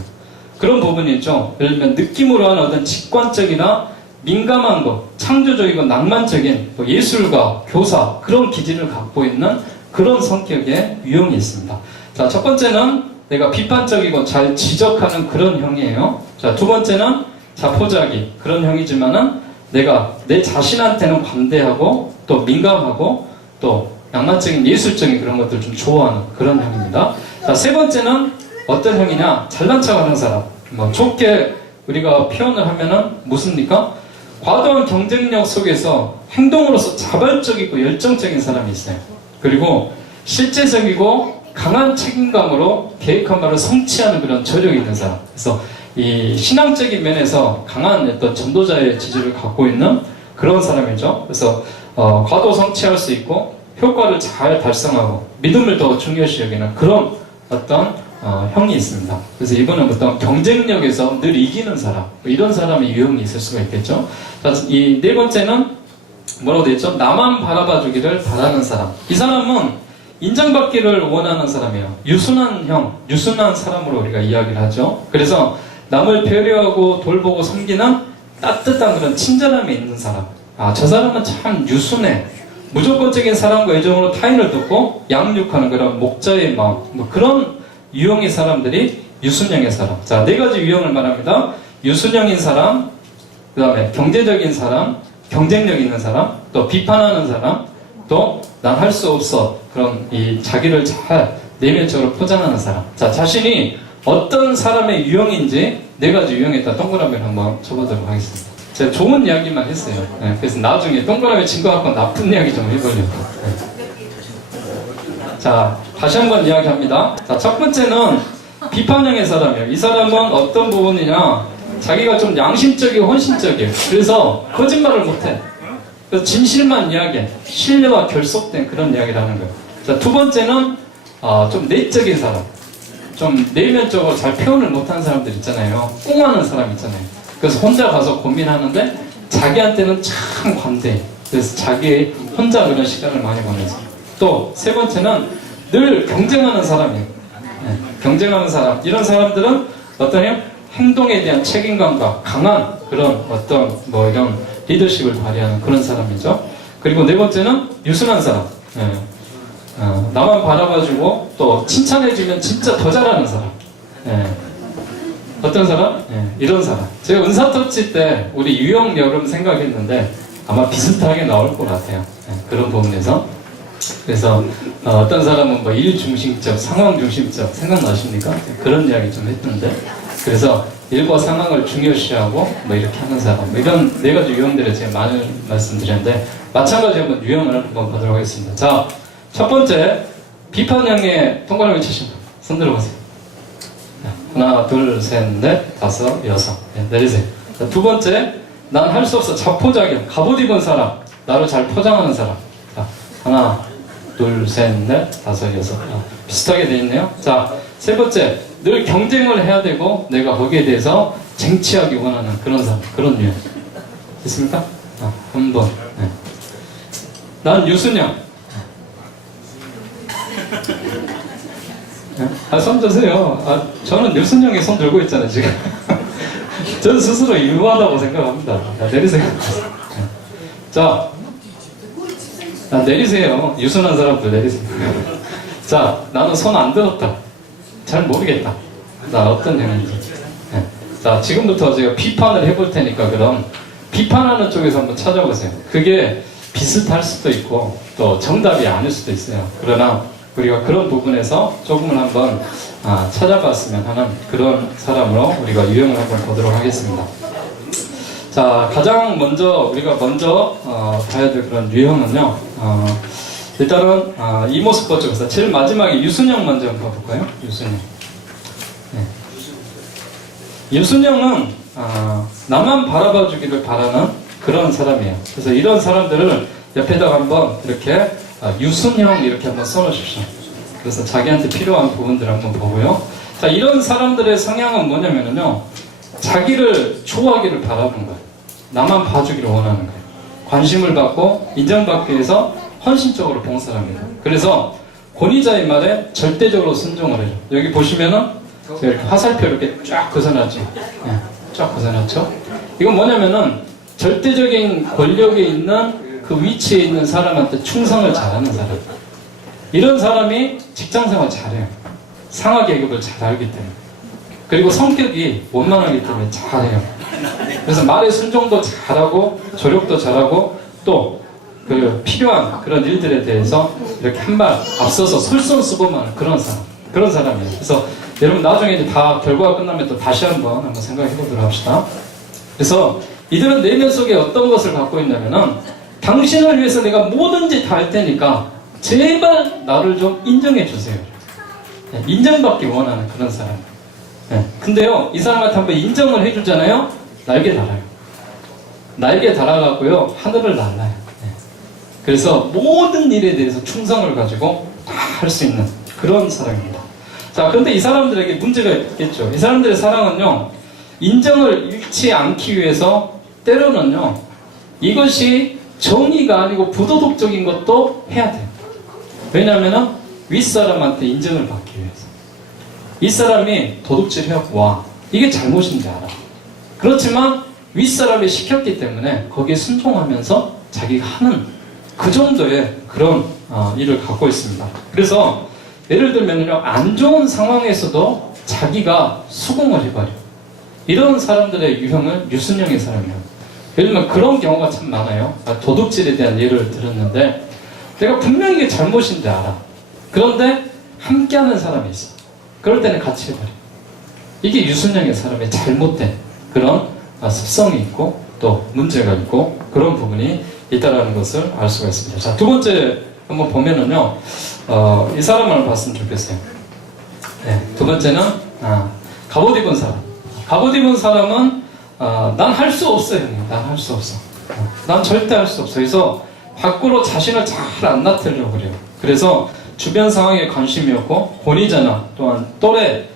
그런 부분이 있죠. 예를 들면 느낌으로 하는 어떤 직관적이나 민감한 것, 창조적이고 낭만적인 예술가, 교사 그런 기질을 갖고 있는 그런 성격의 유형이 있습니다. 자, 첫 번째는 내가 비판적이고 잘 지적하는 그런 형이에요. 자, 두 번째는 자포자기 그런 형이지만은 내가 내 자신한테는 관대하고 또 민감하고 또 낭만적인 예술적인 그런 것들을 좀 좋아하는 그런 형입니다. 자, 세 번째는 어떤 형이냐? 잘난 척하는 사람. 뭐 좋게 우리가 표현을 하면은 무슨입니까? 과도한 경쟁력 속에서 행동으로서 자발적이고 열정적인 사람이 있어요. 그리고 실제적이고 강한 책임감으로 계획한 바를 성취하는 그런 저력이 있는 사람. 그래서 이 신앙적인 면에서 강한 어떤 전도자의 지지를 갖고 있는 그런 사람이죠. 그래서 과도 성취할 수 있고 효과를 잘 달성하고 믿음을 더 중요시 여기는 그런 어떤 형이 있습니다. 그래서 이분은 어떤 경쟁력에서 늘 이기는 사람, 이런 사람의 유형이 있을 수가 있겠죠. 자, 이 네 번째는 뭐라고 되어 있죠? 나만 바라봐 주기를 바라는 사람. 이 사람은 인정받기를 원하는 사람이에요. 유순한 형, 유순한 사람으로 우리가 이야기를 하죠. 그래서 남을 배려하고 돌보고 섬기는 따뜻한 그런 친절함이 있는 사람. 아, 저 사람은 참 유순해. 무조건적인 사랑과 애정으로 타인을 돕고 양육하는 그런 목자의 마음. 뭐 그런 유형의 사람들이 유순형의 사람. 자, 네 가지 유형을 말합니다. 유순형인 사람, 그 다음에 경제적인 사람, 경쟁력 있는 사람, 또 비판하는 사람, 또 난 할 수 없어. 그런 이 자기를 잘 내면적으로 포장하는 사람. 자, 자신이 어떤 사람의 유형인지 네 가지 유형에다 동그라미를 한번 쳐보도록 하겠습니다. 제가 좋은 이야기만 했어요. 네, 그래서 나중에 동그라미 친 거 갖고 나쁜 이야기 좀 해보려고. 네. 자, 다시 한번 이야기합니다. 자, 첫 번째는 비판형의 사람이에요. 이 사람은 어떤 부분이냐, 자기가 좀 양심적이고 헌신적이에요. 그래서 거짓말을 못해. 그래서 진실만 이야기해. 신뢰와 결속된 그런 이야기를 하는 거예요. 자, 두 번째는 좀 내적인 사람. 좀 내면적으로 잘 표현을 못하는 사람들 있잖아요. 꽁하는 사람 있잖아요. 그래서 혼자 가서 고민하는데 자기한테는 참 관대해. 그래서 자기 혼자 그런 시간을 많이 보내죠. 또 세 번째는 늘 경쟁하는 사람이에요. 네, 경쟁하는 사람. 이런 사람들은 어떠냐? 행동에 대한 책임감과 강한 그런 어떤 뭐 이런 리더십을 발휘하는 그런 사람이죠. 그리고 네 번째는 유순한 사람. 네. 나만 바라봐주고 또 칭찬해주면 진짜 더 잘하는 사람. 네. 어떤 사람? 네. 이런 사람. 제가 은사터치 때 우리 유형 여름 생각했는데 아마 비슷하게 나올 것 같아요. 네. 그런 부분에서. 그래서 어떤 사람은 뭐 일중심적, 상황중심적 생각나십니까? 그런 이야기 좀 했던데. 그래서 일과 상황을 중요시하고 뭐 이렇게 하는 사람, 뭐 이런 네 가지 유형들을 제가 많이 말씀드렸는데 마찬가지 한번 유형을 한번 보도록 하겠습니다. 자, 첫 번째 비판형의 동그라미 치신 분 손 들어보세요. 하나, 둘, 셋, 넷, 다섯, 여섯. 네, 내리세요. 자, 두 번째, 난 할 수 없어. 자포자기, 갑옷 입은 사람, 나를 잘 포장하는 사람. 자, 하나, 둘, 셋, 넷, 다섯, 여섯. 비슷하게 돼 있네요. 자, 세 번째, 늘 경쟁을 해야 되고 내가 거기에 대해서 쟁취하기 원하는 그런 사람, 그런 유형. 됐습니까? 한 번. 네. 난 유순형. 네? 손 드세요. 저는 유순형이 손 들고 있잖아요, 지금. 저는 스스로 유하다고 생각합니다. 내리세요. 네. 자, 내리세요. 유순한 사람들 내리세요. 자, 나는 손 안 들었다. 잘 모르겠다. 나 어떤 형인지. 네. 자, 지금부터 제가 비판을 해볼 테니까 그럼 비판하는 쪽에서 한번 찾아보세요. 그게 비슷할 수도 있고 또 정답이 아닐 수도 있어요. 그러나 우리가 그런 부분에서 조금은 한번 찾아봤으면 하는 그런 사람으로 우리가 유형을 한번 보도록 하겠습니다. 자, 가장 먼저 우리가 봐야 될 그런 유형은요. 일단은 이 모습 보쪽에서 제일 마지막에 유순형 먼저 한번 볼까요? 유순형. 네. 유순형은 나만 바라봐주기를 바라는 그런 사람이에요. 그래서 이런 사람들을 옆에다가 한번 이렇게 유순형 이렇게 한번 써놓으십시오. 그래서 자기한테 필요한 부분들을 한번 보고요. 자, 이런 사람들의 성향은 뭐냐면요, 자기를 좋아하기를 바라는 거예요. 나만 봐주기를 원하는 거예요. 관심을 받고 인정받기 위해서 헌신적으로 봉사합니다. 그래서 권위자의 말에 절대적으로 순종을 해요. 여기 보시면은 이렇게 화살표 이렇게 쫙 그어놨죠. 네, 쫙 그어놨죠. 이건 뭐냐면은 절대적인 권력에 있는 그 위치에 있는 사람한테 충성을 잘하는 사람. 이런 사람이 직장생활 잘해요. 상하 계급을 잘 알기 때문에. 그리고 성격이 원만하기 때문에 잘해요. 그래서 말의 순종도 잘하고 조력도 잘하고 또 그 필요한 그런 일들에 대해서 이렇게 한 발 앞서서 솔선수범하는 그런 사람이에요. 그래서 여러분 나중에 이제 다 결과가 끝나면 또 다시 한번 생각해 보도록 합시다. 그래서 이들은 내면 속에 어떤 것을 갖고 있냐면은 당신을 위해서 내가 뭐든지 다 할 테니까 제발 나를 좀 인정해 주세요. 네, 인정받기 원하는 그런 사람. 네, 근데요, 이 사람한테 한번 인정을 해주잖아요. 날개 달아요. 날개 달아갖고요, 하늘을 날아요. 네. 그래서 모든 일에 대해서 충성을 가지고 다 할 수 있는 그런 사람입니다. 자, 그런데 이 사람들에게 문제가 있겠죠. 이 사람들의 사랑은요, 인정을 잃지 않기 위해서 때로는요, 이것이 정의가 아니고 부도덕적인 것도 해야 돼요. 왜냐하면 윗사람한테 인정을 받기 위해서. 이 사람이 도둑질 해갖고 와. 이게 잘못인지 알아. 그렇지만 윗사람이 시켰기 때문에 거기에 순종하면서 자기가 하는 그 정도의 그런 일을 갖고 있습니다. 그래서 예를 들면요, 안 좋은 상황에서도 자기가 수긍을 해버려. 이런 사람들의 유형은 유순형의 사람이에요. 예를 들면 그런 경우가 참 많아요. 도둑질에 대한 예를 들었는데 내가 분명히 이게 잘못인지 알아. 그런데 함께하는 사람이 있어. 그럴 때는 같이 해버려. 이게 유순형의 사람의 잘못된 그런 습성이 있고 또 문제가 있고 그런 부분이 있다는 것을 알 수가 있습니다. 자, 두 번째 한번 보면은요, 이 사람을 봤으면 좋겠어요. 네, 두 번째는 갑옷 입은 사람. 갑옷 입은 사람은 난 할 수 없어요, 형님. 난 할 수 없어. 난 절대 할 수 없어. 그래서 밖으로 자신을 잘 안 나타내려고 그래요. 그래서 주변 상황에 관심이 없고 권위자나 또한 또래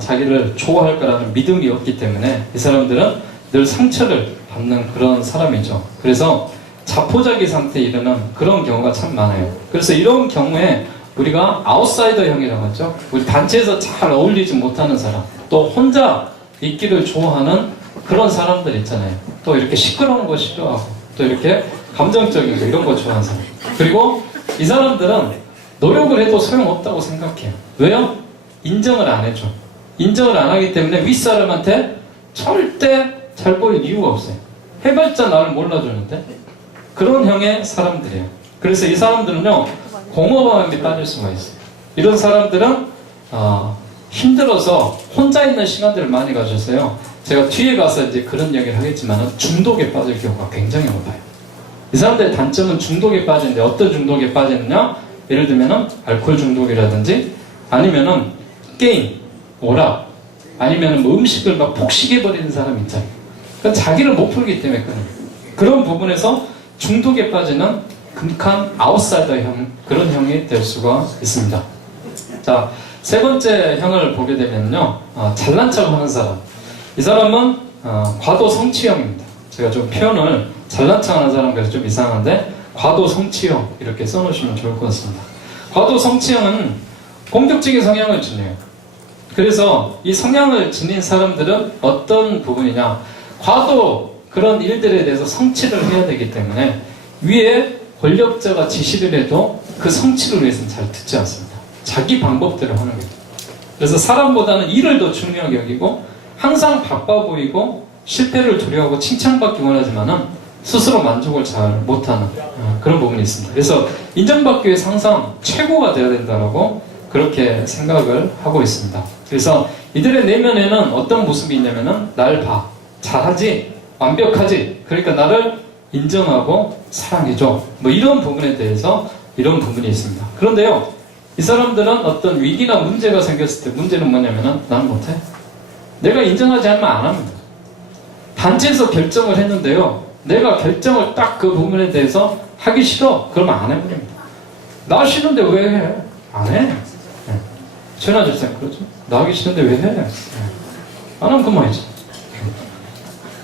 자기를 좋아할 거라는 믿음이 없기 때문에 이 사람들은 늘 상처를 받는 그런 사람이죠. 그래서 자포자기 상태에 이르는 그런 경우가 참 많아요. 그래서 이런 경우에 우리가 아웃사이더형이라고 하죠. 우리 단체에서 잘 어울리지 못하는 사람, 또 혼자 있기를 좋아하는 그런 사람들 있잖아요. 또 이렇게 시끄러운 거 싫어하고 또 이렇게 감정적인 거 이런 거 좋아하는 사람. 그리고 이 사람들은 노력을 해도 소용없다고 생각해요. 왜요? 인정을 안 해줘. 인정을 안 하기 때문에 윗사람한테 절대 잘 보일 이유가 없어요. 해봤자 나를 몰라주는데 그런 형의 사람들이에요. 그래서 이 사람들은요, 공허감에 빠질 수가 있어요. 이런 사람들은 힘들어서 혼자 있는 시간들을 많이 가졌어요. 제가 뒤에 가서 이제 그런 얘기를 하겠지만 중독에 빠질 경우가 굉장히 높아요. 이 사람들의 단점은 중독에 빠지는데 어떤 중독에 빠지느냐? 예를 들면 알코올 중독이라든지 아니면은 게임, 오락, 아니면은 뭐 음식을 막 폭식해버리는 사람 있잖아요. 그러니까 자기를 못 풀기 때문에 그런 부분에서 중독에 빠지는 극한 아웃사이더형, 그런 형이 될 수가 있습니다. 자, 세 번째 형을 보게 되면요, 잘난 척 하는 사람. 이 사람은 과도 성취형입니다. 제가 좀 표현을 잘난 척 하는 사람 그래서 좀 이상한데 과도 성취형 이렇게 써놓으시면 좋을 것 같습니다. 과도 성취형은 공격적인 성향을 지녀요. 그래서 이 성향을 지닌 사람들은 어떤 부분이냐, 과도 그런 일들에 대해서 성취를 해야 되기 때문에 위에 권력자가 지시를 해도 그 성취를 위해서는 잘 듣지 않습니다. 자기 방법대로 하는 거예요. 그래서 사람보다는 일을 더 중요하게 여기고 항상 바빠 보이고 실패를 두려워하고 칭찬받기 원하지만은 스스로 만족을 잘 못하는 그런 부분이 있습니다. 그래서 인정받기 위해서 항상 최고가 되어야 된다고 그렇게 생각을 하고 있습니다. 그래서 이들의 내면에는 어떤 모습이 있냐면은 날 봐, 잘하지, 완벽하지, 그러니까 나를 인정하고 사랑해줘, 뭐 이런 부분에 대해서 이런 부분이 있습니다. 그런데요, 이 사람들은 어떤 위기나 문제가 생겼을 때 문제는 뭐냐면은 난 못해, 내가 인정하지 않으면 안 합니다. 단체에서 결정을 했는데요, 내가 결정을 딱 그 부분에 대해서 하기 싫어, 그러면 안 해버립니다. 나 싫은데 왜 해? 안 해. 최나절 쌤 그러죠. 나 하기 싫은데 왜 해? 안 하면 그만이지.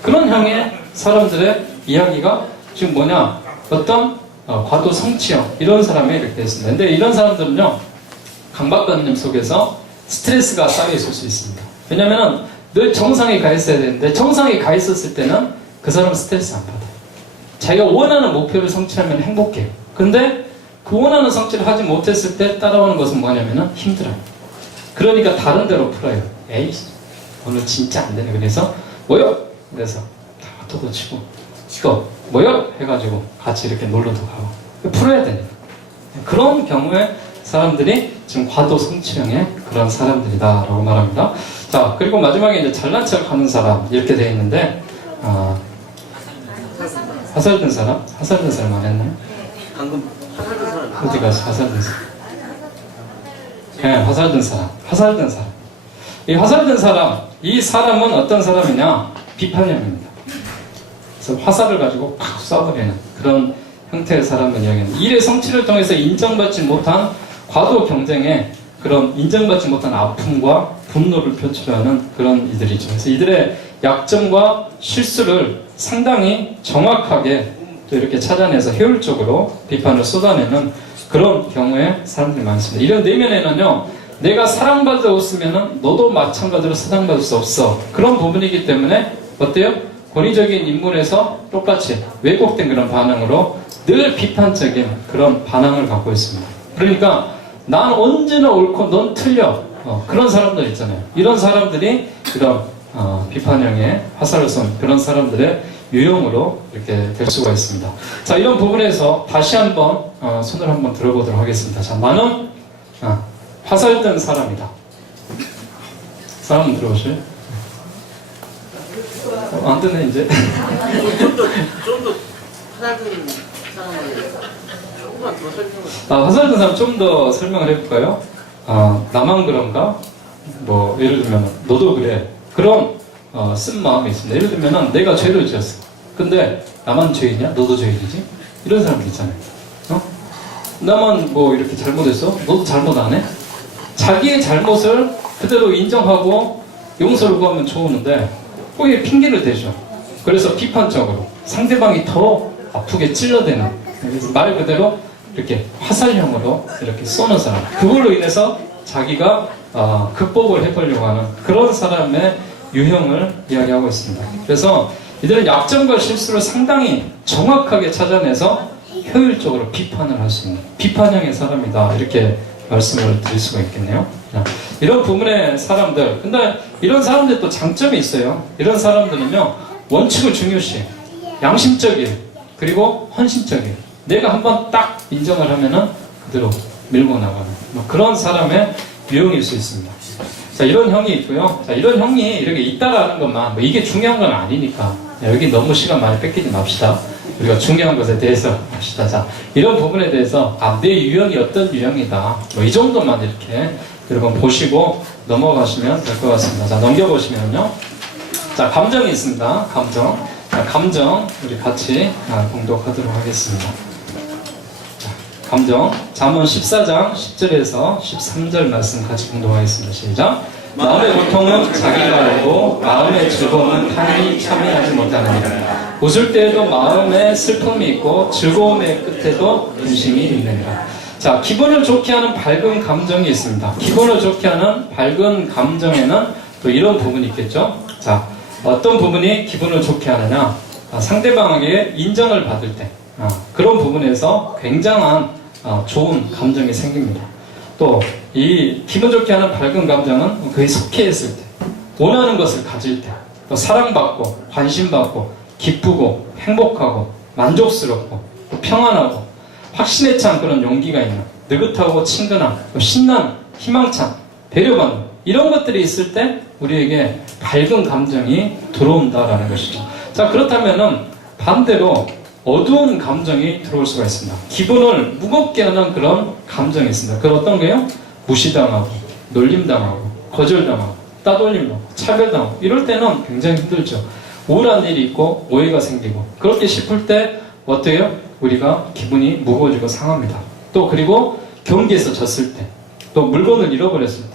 그런 형의 사람들의 이야기가 지금 뭐냐, 어떤 과도 성취형, 이런 사람이 이렇게 있습니다. 근데 이런 사람들은요, 강박관념 속에서 스트레스가 쌓여 있을 수 있습니다. 왜냐면은 늘 정상에 가 있어야 되는데 정상에 가 있었을 때는 그 사람은 스트레스 안 받아요. 자기가 원하는 목표를 성취하면 행복해요. 근데 그 원하는 성취를 하지 못했을 때 따라오는 것은 뭐냐면은 힘들어요. 그러니까 다른 데로 풀어요. 에이, 오늘 진짜 안 되네. 그래서 뭐요? 그래서 다 토도 치고 또 뭐요? 해가지고 같이 이렇게 놀러도 가고 풀어야 되니까. 그런 경우에 사람들이 지금 과도 성취형의 그런 사람들이다라고 말합니다. 자, 그리고 마지막에 이제 잘난 척 하는 사람 이렇게 되어 있는데 하살된 사람? 하살된 사람 안 했나요? 방금 하살된 사람 어디 가서 화살된 사람. 네, 화살된 사람. 화살된 사람. 이 화살된 사람, 이 사람은 어떤 사람이냐? 비판형입니다. 그래서 화살을 가지고 팍 쏴버리는 그런 형태의 사람을 이야기합니다. 일의 성취를 통해서 인정받지 못한 과도 경쟁에 그런 인정받지 못한 아픔과 분노를 표출하는 그런 이들이죠. 그래서 이들의 약점과 실수를 상당히 정확하게 또 이렇게 찾아내서 효율적으로 비판을 쏟아내는 그런 경우에 사람들이 많습니다. 이런 내면에는요, 내가 사랑받았으면 너도 마찬가지로 사랑받을 수 없어. 그런 부분이기 때문에 어때요? 권위적인 인물에서 똑같이 왜곡된 그런 반응으로 늘 비판적인 그런 반응을 갖고 있습니다. 그러니까 난 언제나 옳고 넌 틀려. 그런 사람들 있잖아요. 이런 사람들이 이런 비판형의 화살을 쏜 그런 사람들의 유형으로 이렇게 될 수가 있습니다. 자, 이런 부분에서 다시 한번 손을 한번 들어보도록 하겠습니다. 자, 나는 화살된 사람이다. 사람 들어보실래요? 안 되네 이제. 좀더 화살된 사람을 조금만 더 설명을. 화살된 사람 좀 더 설명을 해볼까요? 나만 그런가? 뭐 예를 들면 너도 그래. 그런 쓴 마음이 있습니다. 예를 들면 내가 죄를 지었어. 근데 나만 죄인이야? 너도 죄인이지? 이런 사람들 있잖아요. 나만 뭐 이렇게 잘못했어? 너도 잘못 안 해? 자기의 잘못을 그대로 인정하고 용서를 구하면 좋으는데 거기에 핑계를 대죠. 그래서 비판적으로 상대방이 더 아프게 찔러대는, 말 그대로 이렇게 화살형으로 이렇게 쏘는 사람, 그걸로 인해서 자기가 극복을 해보려고 하는 그런 사람의 유형을 이야기하고 있습니다. 그래서 이들은 약점과 실수를 상당히 정확하게 찾아내서 효율적으로 비판을 할 수 있는 비판형의 사람이다, 이렇게 말씀을 드릴 수가 있겠네요. 이런 부분의 사람들, 근데 이런 사람들 또 장점이 있어요. 이런 사람들은요, 원칙을 중요시, 양심적인, 그리고 헌신적인, 내가 한번 딱 인정을 하면은 그대로 밀고 나가는 그런 사람의 유형일 수 있습니다. 자, 이런 형이 있고요. 자, 이런 형이 이렇게 있다라는 것만, 이게 중요한 건 아니니까 여기 너무 시간 많이 뺏기지 맙시다. 우리가 중요한 것에 대해서 합시다. 자, 이런 부분에 대해서 내 유형이 어떤 유형이다, 이 정도만 이렇게 여러분 보시고 넘어가시면 될 것 같습니다. 자, 넘겨보시면요. 자, 감정이 있습니다. 감정. 자, 감정 우리 같이 공독하도록 하겠습니다. 자, 감정. 잠언 14장 10절에서 13절 말씀 같이 공독하겠습니다. 시작. 마음의 고통은 자기가 알고 마음의 즐거움은 타인이 참여하지 못하느니라. 웃을 때에도 마음에 슬픔이 있고 즐거움의 끝에도 근심이 있느니라. 자, 기분을 좋게 하는 밝은 감정이 있습니다. 기분을 좋게 하는 밝은 감정에는 또 이런 부분이 있겠죠. 자, 어떤 부분이 기분을 좋게 하느냐? 상대방에게 인정을 받을 때, 그런 부분에서 굉장한 좋은 감정이 생깁니다. 또 이 기분 좋게 하는 밝은 감정은 그에 속해 있을 때, 원하는 것을 가질 때, 또 사랑받고 관심받고 기쁘고 행복하고 만족스럽고 또 평안하고 확신에 찬 그런 용기가 있는, 느긋하고 친근한, 또 신난, 희망찬, 배려받는, 이런 것들이 있을 때 우리에게 밝은 감정이 들어온다라는 것이죠. 자, 그렇다면은 반대로 어두운 감정이 들어올 수가 있습니다. 기분을 무겁게 하는 그런 감정이 있습니다. 그 어떤 게요? 무시당하고, 놀림당하고, 거절당하고, 따돌림당하고, 차별당하고, 이럴 때는 굉장히 힘들죠. 우울한 일이 있고 오해가 생기고, 그렇게 싶을 때 어때요? 우리가 기분이 무거워지고 상합니다. 또 그리고 경기에서 졌을 때, 또 물건을 잃어버렸을 때,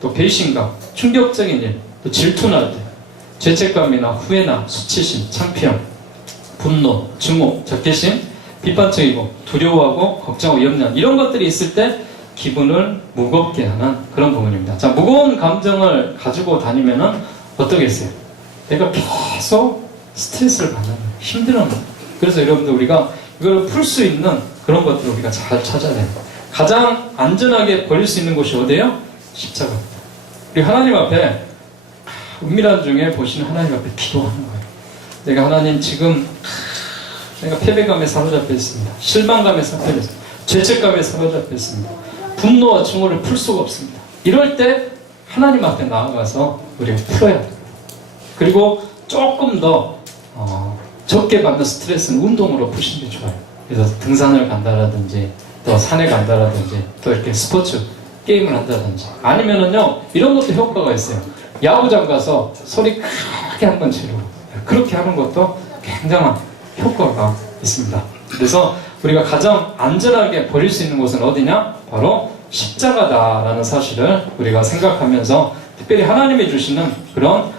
또 배신감, 충격적인 일, 또 질투날 때, 죄책감이나 후회나 수치심, 창피함, 분노, 증오, 적개심, 비판적이고 두려워하고 걱정하고 염려, 이런 것들이 있을 때 기분을 무겁게 하는 그런 부분입니다. 자, 무거운 감정을 가지고 다니면은 어떠겠어요? 내가 계속 스트레스를 받는 거예요. 힘들어하는 거예요. 그래서 여러분들 우리가 이걸 풀 수 있는 그런 것들을 우리가 잘 찾아야 돼요. 가장 안전하게 버릴 수 있는 곳이 어디예요? 십자가입니다. 우리 하나님 앞에 은밀한 중에 보시는 하나님 앞에 기도하는 거예요. 내가 하나님 지금 내가 패배감에 사로잡혀 있습니다. 실망감에 사로잡혀 있습니다. 죄책감에 사로잡혀 있습니다. 분노와 증오를 풀 수가 없습니다. 이럴 때 하나님 앞에 나아가서 우리가 풀어야 돼요. 그리고 조금 더 적게 받는 스트레스는 운동으로 푸시는 게 좋아요. 그래서 등산을 간다라든지 또 산에 간다라든지 또 이렇게 스포츠 게임을 한다든지 아니면은요 이런 것도 효과가 있어요. 야구장 가서 소리 크게 한번 지르고 그렇게 하는 것도 굉장한 효과가 있습니다. 그래서 우리가 가장 안전하게 버릴 수 있는 곳은 어디냐? 바로 십자가다라는 사실을 우리가 생각하면서 특별히 하나님이 주시는 그런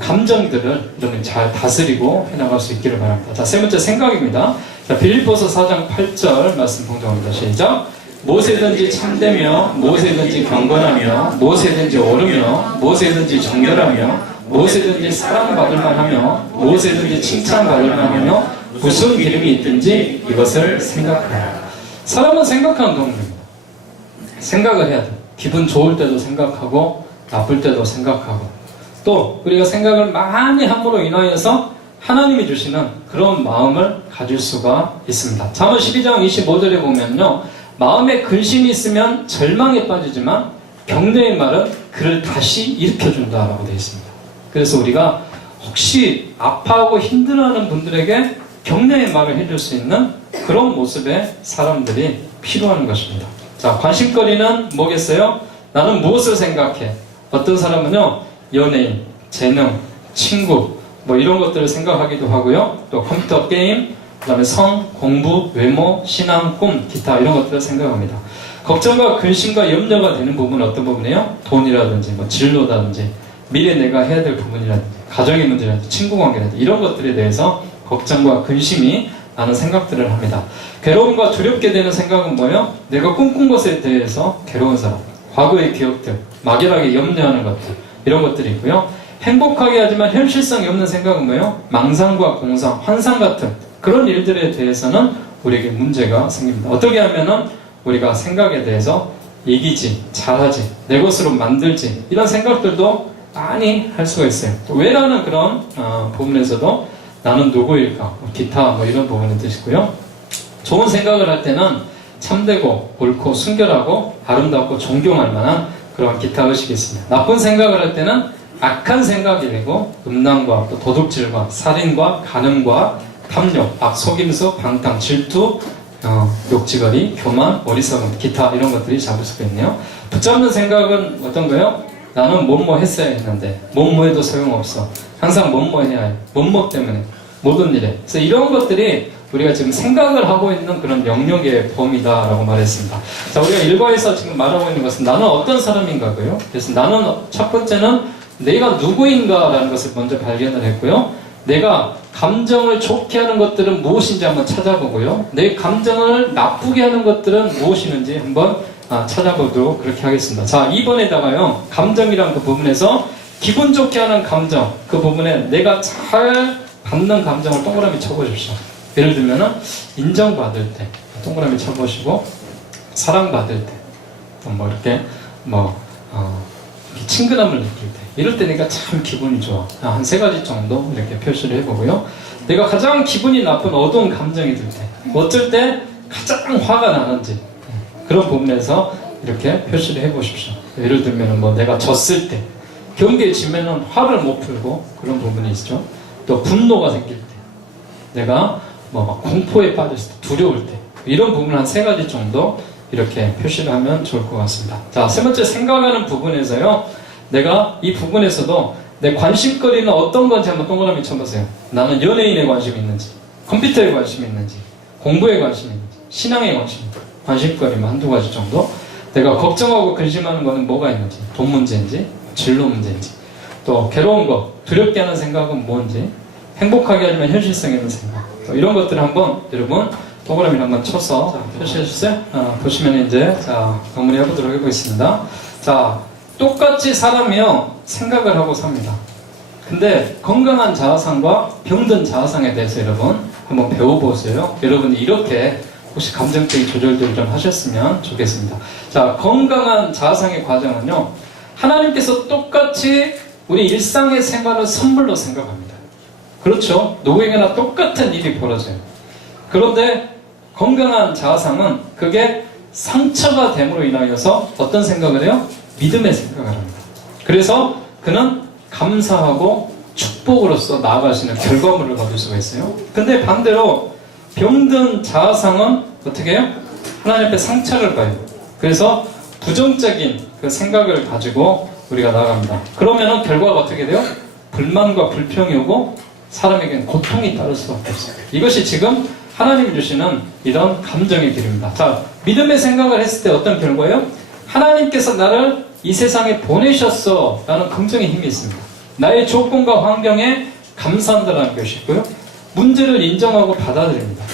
감정들을 여러분이 잘 다스리고 해나갈 수 있기를 바랍니다. 자, 세 번째 생각입니다. 자, 빌립보서 4장 8절 말씀 봉독합니다. 시작. 무엇이든지 참되며 무엇이든지 경건하며 무엇이든지 옳으며 무엇이든지 정결하며 무엇이든지 사랑받을 만하며 무엇이든지 칭찬받을 만하며 무슨 기름이 있든지 이것을 생각하라. 사람은 생각하는 동물입니다. 생각을 해야 돼. 기분 좋을 때도 생각하고 나쁠 때도 생각하고 또 우리가 생각을 많이 함으로 인하여서 하나님이 주시는 그런 마음을 가질 수가 있습니다. 잠언 12장 25절에 보면요. 마음에 근심이 있으면 절망에 빠지지만 격려의 말은 그를 다시 일으켜준다라고 되어 있습니다. 그래서 우리가 혹시 아파하고 힘들어하는 분들에게 격려의 말을 해줄 수 있는 그런 모습의 사람들이 필요한 것입니다. 자, 관심거리는 뭐겠어요? 나는 무엇을 생각해? 어떤 사람은요, 연예인, 재능, 친구, 뭐 이런 것들을 생각하기도 하고요. 또 컴퓨터 게임, 그 다음에 성, 공부, 외모, 신앙, 꿈, 기타 이런 것들을 생각합니다. 걱정과 근심과 염려가 되는 부분은 어떤 부분이에요? 돈이라든지, 뭐 진로라든지, 미래 내가 해야 될 부분이라든지, 가정의 문제라든지, 친구 관계라든지 이런 것들에 대해서 걱정과 근심이 나는 생각들을 합니다. 괴로움과 두렵게 되는 생각은 뭐예요? 내가 꿈꾼 것에 대해서 괴로운 사람, 과거의 기억들, 막연하게 염려하는 것들 이런 것들이 있고요. 행복하게 하지만 현실성이 없는 생각은 뭐예요? 망상과 공상, 환상 같은 그런 일들에 대해서는 우리에게 문제가 생깁니다. 어떻게 하면은 우리가 생각에 대해서 이기지, 잘하지, 내 것으로 만들지 이런 생각들도 많이 할 수가 있어요. 왜라는 그런 부분에서도 나는 누구일까? 기타 뭐 이런 부분이 뜻이고요. 좋은 생각을 할 때는 참되고 옳고 순결하고 아름답고 존경할 만한 그런 기타 의식이 있습니다. 나쁜 생각을 할 때는 악한 생각이 되고 음란과 또 도둑질과 살인과 간음과 탐욕, 속임수, 방탕, 질투, 욕지거리, 교만, 어리석음, 기타 이런 것들이 잡을 수가 있네요. 붙잡는 생각은 어떤 거예요? 나는 뭐뭐 했어야 했는데 뭐뭐 해도 소용없어. 항상 뭐뭐 해야 해. 뭐뭐 때문에 모든 일에. 그래서 이런 것들이 우리가 지금 생각을 하고 있는 그런 영역의 범위다라고 말했습니다. 자, 우리가 일과에서 지금 말하고 있는 것은 나는 어떤 사람인가고요. 그래서 나는 첫 번째는 내가 누구인가라는 것을 먼저 발견을 했고요. 내가 감정을 좋게 하는 것들은 무엇인지 한번 찾아보고요. 내 감정을 나쁘게 하는 것들은 무엇이는지 한번 찾아보도록 그렇게 하겠습니다. 자, 2번에다가요. 감정이란 그 부분에서 기분 좋게 하는 감정 그 부분에 내가 잘 받는 감정을 동그라미 쳐보십시오. 예를 들면은 인정받을 때 동그라미 쳐보시고 사랑받을 때 뭐 이렇게 친근함을 느낄 때 이럴 때 내가 참 기분이 좋아. 한 3가지 정도 이렇게 표시를 해보고요. 내가 가장 기분이 나쁜 어두운 감정이 들 때 어쩔 때 가장 화가 나는지 그런 부분에서 이렇게 표시를 해보십시오. 예를 들면 뭐 내가 졌을 때 경기에 지면은 화를 못 풀고 그런 부분이 있죠. 또 분노가 생길 때 내가 막 공포에 빠졌을 때 두려울 때 이런 부분 한 3가지 정도 이렇게 표시를 하면 좋을 것 같습니다. 자, 세 번째 생각하는 부분에서요. 내가 이 부분에서도 내 관심거리는 어떤 건지 한번 동그라미 쳐보세요. 나는 연예인에 관심이 있는지 컴퓨터에 관심이 있는지 공부에 관심이 있는지 신앙에 관심이 있는지 관심거리만 한두 가지 정도 내가 걱정하고 근심하는 거는 뭐가 있는지 돈 문제인지 진로 문제인지 또 괴로운 거 두렵게 하는 생각은 뭔지 행복하게 하지만 현실성 있는 생각 또 이런 것들을 한번 여러분 동그라미를 한번 쳐서 표시해 주세요. 보시면 이제 마무리 해보도록 해보겠습니다. 자, 똑같이 사람이요 생각을 하고 삽니다. 근데 건강한 자아상과 병든 자아상에 대해서 여러분 한번 배워보세요. 여러분이 이렇게 혹시 감정적인 조절들을 좀 하셨으면 좋겠습니다. 자, 건강한 자아상의 과정은요 하나님께서 똑같이 우리 일상의 생활을 선물로 생각합니다. 그렇죠? 누구에게나 똑같은 일이 벌어져요. 그런데 건강한 자아상은 그게 상처가 됨으로 인하여서 어떤 생각을 해요? 믿음의 생각을 합니다. 그래서 그는 감사하고 축복으로서 나아가시는 결과물을 거둘 수가 있어요. 근데 반대로 병든 자아상은 어떻게 해요? 하나님 앞에 상처를 봐요. 그래서 부정적인 그 생각을 가지고 우리가 나아갑니다. 그러면은 결과가 어떻게 돼요? 불만과 불평이 오고 사람에게는 고통이 따를 수밖에 없어요. 이것이 지금 하나님이 주시는 이런 감정의 길입니다. 자, 믿음의 생각을 했을 때 어떤 결과예요? 하나님께서 나를 이 세상에 보내셨어 라는 긍정의 힘이 있습니다. 나의 조건과 환경에 감사한다는 것이 있고요. 문제를 인정하고 받아들입니다.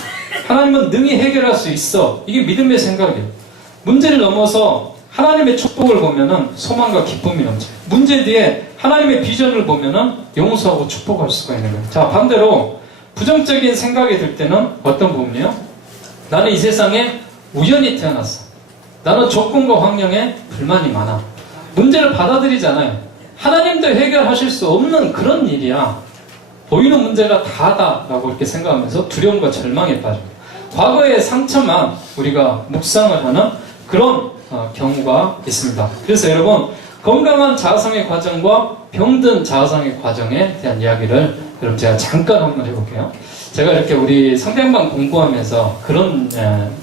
하나님은 능히 해결할 수 있어. 이게 믿음의 생각이에요. 문제를 넘어서 하나님의 축복을 보면은 소망과 기쁨이 넘쳐요. 문제 뒤에 하나님의 비전을 보면은 용서하고 축복할 수가 있는 거예요. 자, 반대로 부정적인 생각이 들 때는 어떤 부분이요? 나는 이 세상에 우연히 태어났어. 나는 조건과 환경에 불만이 많아. 문제를 받아들이잖아요. 하나님도 해결하실 수 없는 그런 일이야. 보이는 문제가 다다라고 이렇게 생각하면서 두려움과 절망에 빠집니다. 과거의 상처만 우리가 묵상을 하는 그런 경우가 있습니다. 그래서 여러분, 건강한 자아상의 과정과 병든 자아상의 과정에 대한 이야기를 여러분 제가 잠깐 한번 해볼게요. 제가 이렇게 우리 성경만 공부하면서 그런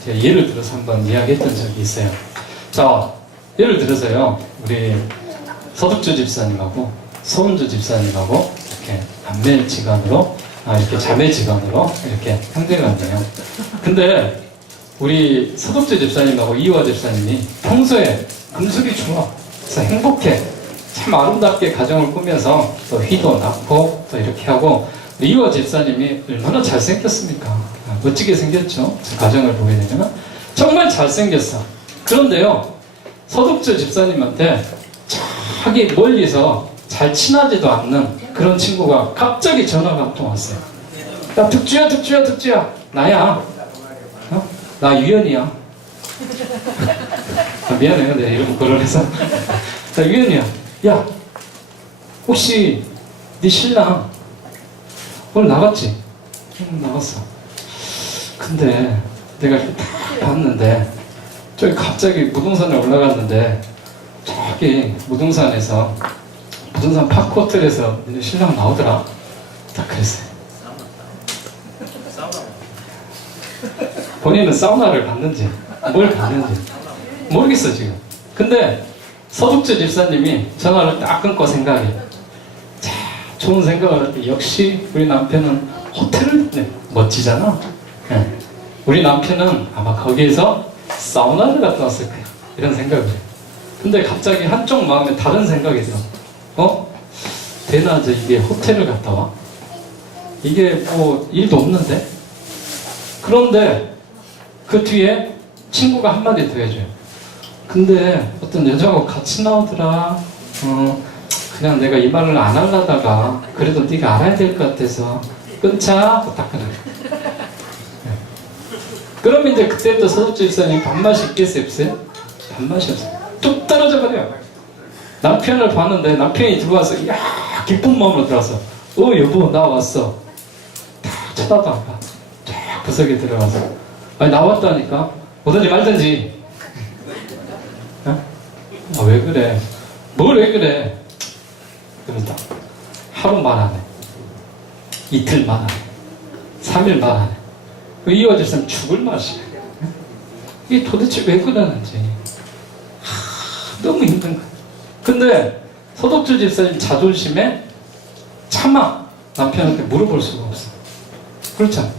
예를 들어서 한번 이야기했던 적이 있어요. 자, 예를 들어서요, 우리 서득주 집사님하고 서은주 집사님하고 이렇게 남매지간으로 이렇게 자매지간으로 이렇게 형제간이에요. 근데 우리 서득주 집사님하고 이화 집사님이 평소에 금슬이 좋아. 그래서 행복해. 참 아름답게 가정을 꾸면서 또 휘도 낳고 또 이렇게 하고, 이화 집사님이 얼마나 잘생겼습니까? 멋지게 생겼죠. 가정을 보게 되면 정말 잘생겼어. 그런데요, 서득주 집사님한테 자기 멀리서 잘 친하지도 않는 그런 친구가 갑자기 전화가 한 통 왔어요. 야, 득주야, 나야. 나 유연이야. 미안해요, 내 이름 거론해서. 나 유연이야. 야, 혹시 네 신랑 오늘 나갔지? 응, 나갔어. 근데 내가 이렇게 딱 봤는데 저기 갑자기 무등산에 올라갔는데 저기 무등산 파크 호텔에서 네 신랑 나오더라. 딱 그랬어요. 본인은 사우나를 갔는지 뭘 갔는지 모르겠어 지금. 근데 서득주 집사님이 전화를 딱 끊고 생각해. 자, 좋은 생각을 할 때 역시 우리 남편은 호텔을 네, 멋지잖아. 네. 우리 남편은 아마 거기에서 사우나를 갔다 왔을 거야. 이런 생각을 해. 근데 갑자기 한쪽 마음에 다른 생각이 들어. 대나 이게 호텔을 갔다 와? 이게 뭐 일도 없는데? 그런데 그 뒤에 친구가 한마디 더 해줘요. 근데 어떤 여자하고 같이 나오더라. 그냥 내가 이 말을 안 하려다가 그래도 네가 알아야 될 것 같아서 끊자 하고 딱 끊어요. 네. 그러면 이제 그때부터 서득주 집사님 밥맛이 있겠어요? 없어요? 밥맛이 없어요. 뚝 떨어져 버려요. 남편을 봤는데 남편이 들어와서 이야 기쁜 마음으로 들어와서 여보 나 왔어. 다 쳐다도 안 봐. 쫙 구석에 들어가서 아니 나왔다니까 오든지 말든지. 왜 그래? 뭘 왜 그래? 그러니까 하루 말 안 해. 이틀 말 안 해. 3일 말 안 해. 이화 집사님 죽을 맛이야. 이게 도대체 왜 그러는지 너무 힘든 거야. 근데 서득주 집사님 자존심에 차마 남편한테 물어볼 수가 없어. 그렇잖아.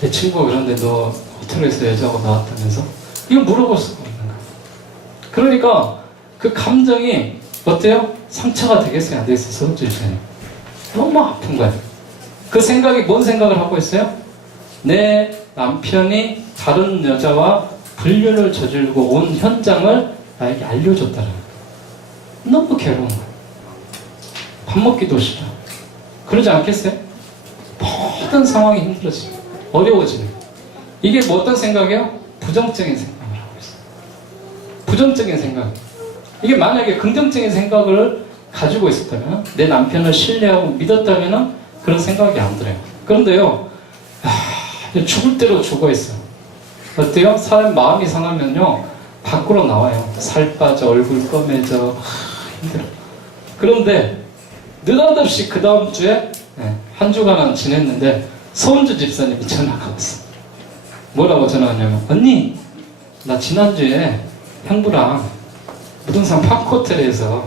내 친구가 그런데 너 호텔에서 여자하고 나왔다면서? 이거 물어볼 수가 없는 거야. 그러니까 그 감정이 어때요? 상처가 되겠어요? 안 되겠어요? 서득주 집사님 너무 아픈 거야. 그 생각이 뭔 생각을 하고 있어요? 내 남편이 다른 여자와 불륜을 저지르고 온 현장을 나에게 알려줬다는 거야. 너무 괴로운 거야. 밥 먹기도 싫어. 그러지 않겠어요? 모든 상황이 힘들어지고 어려워지는 거야. 이게 뭐 어떤 생각이에요? 부정적인 생각을 하고 있어요. 부정적인 생각. 이게 만약에 긍정적인 생각을 가지고 있었다면, 내 남편을 신뢰하고 믿었다면 그런 생각이 안 들어요. 그런데요, 죽을 대로 죽어 있어요. 어때요? 사람 마음이 상하면요 밖으로 나와요. 살 빠져, 얼굴 검해져, 힘들어. 그런데 느닷없이 그 다음 주에 한 주간은 지냈는데 서은주 집사님이 전화가 왔어. 뭐라고 전화하냐면, 언니 나 지난주에 형부랑 부동산 파크호텔에서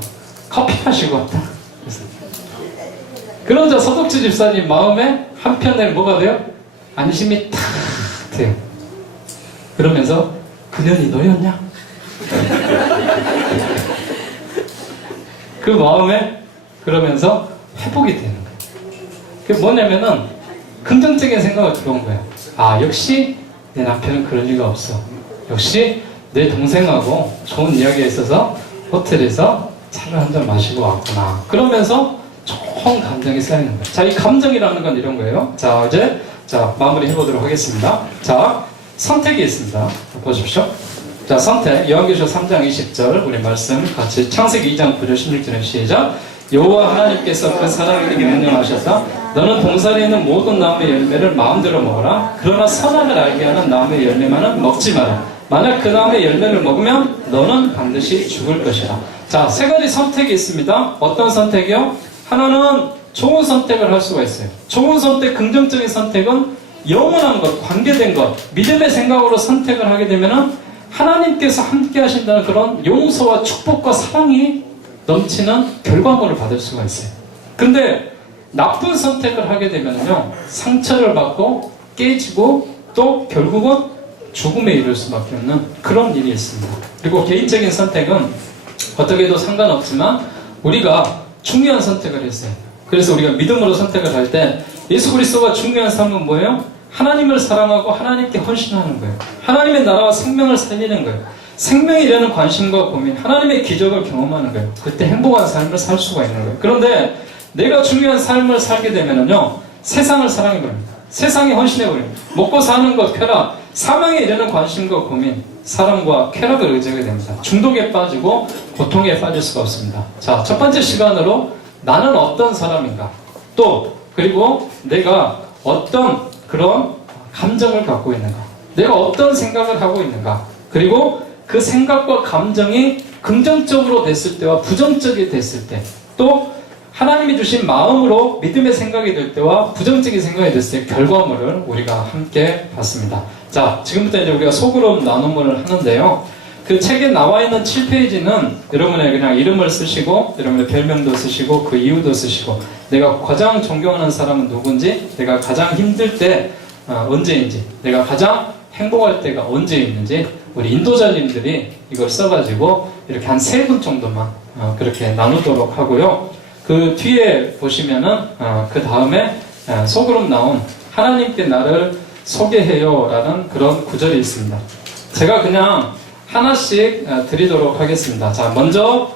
커피 마시고 왔다. 그러자 서덕지 집사님 마음에 한편에 뭐가 돼요? 안심이 탁 돼요. 그러면서 그년이 너였냐? 그 마음에 그러면서 회복이 되는 거예요. 그게 뭐냐면은 긍정적인 생각이 들어온 거예요. 아, 역시 내 남편은 그럴 리가 없어. 역시 내 동생하고 좋은 이야기가 있어서 호텔에서 차를 한잔 마시고 왔구나. 그러면서 좋은 감정이 쌓이는 거예요. 자, 이 감정이라는 건 이런 거예요. 자, 이제 마무리 해보도록 하겠습니다. 자, 선택이 있습니다. 보십시오. 자, 선택. 요한계시록 3장 20절 우리 말씀 같이 창세기 2장 9절 16절에 시작. 여호와 하나님께서 그 사람에게 명령하셨다. 너는 동산에 있는 모든 나무의 열매를 마음대로 먹어라. 그러나 선악을 알게 하는 나무의 열매만은 먹지 마라. 만약 그 나무의 열매를 먹으면 너는 반드시 죽을 것이다. 자, 세 가지 선택이 있습니다. 어떤 선택이요? 하나는 좋은 선택을 할 수가 있어요. 좋은 선택, 긍정적인 선택은 영원한 것, 관계된 것, 믿음의 생각으로 선택을 하게 되면은 하나님께서 함께 하신다는 그런 용서와 축복과 사랑이 넘치는 결과물을 받을 수가 있어요. 근데 나쁜 선택을 하게 되면요, 상처를 받고 깨지고 또 결국은 죽음에 이를 수밖에 없는 그런 일이 있습니다. 그리고 개인적인 선택은 어떻게 해도 상관없지만 우리가 중요한 선택을 했어요. 그래서 우리가 믿음으로 선택을 할 때 예수 그리스도가 중요한 삶은 뭐예요? 하나님을 사랑하고 하나님께 헌신하는 거예요. 하나님의 나라와 생명을 살리는 거예요. 생명에 대한 관심과 고민, 하나님의 기적을 경험하는 거예요. 그때 행복한 삶을 살 수가 있는 거예요. 그런데 내가 중요한 삶을 살게 되면요, 세상을 사랑해버립니다. 세상에 헌신해버립니다. 먹고 사는 것, 쾌락, 사망에 이르는 관심과 고민, 사랑과 쾌락을 의지하게 됩니다. 중독에 빠지고 고통에 빠질 수가 없습니다. 자, 첫 번째 시간으로 나는 어떤 사람인가, 또 그리고 내가 어떤 그런 감정을 갖고 있는가, 내가 어떤 생각을 하고 있는가, 그리고 그 생각과 감정이 긍정적으로 됐을 때와 부정적이 됐을 때, 또 하나님이 주신 마음으로 믿음의 생각이 될 때와 부정적인 생각이 됐을 때 결과물을 우리가 함께 봤습니다. 자, 지금부터 이제 우리가 소그룹 나눔을 하는데요. 그 책에 나와 있는 7페이지는 여러분의 그냥 이름을 쓰시고, 여러분의 별명도 쓰시고, 그 이유도 쓰시고, 내가 가장 존경하는 사람은 누군지, 내가 가장 힘들 때 언제인지, 내가 가장 행복할 때가 언제 있는지, 우리 인도자님들이 이걸 써가지고 이렇게 한 3분 정도만 그렇게 나누도록 하고요. 그 뒤에 보시면은 그 다음에 소그룹 나온 하나님께 나를 소개해요 라는 그런 구절이 있습니다. 제가 그냥 하나씩 드리도록 하겠습니다. 자, 먼저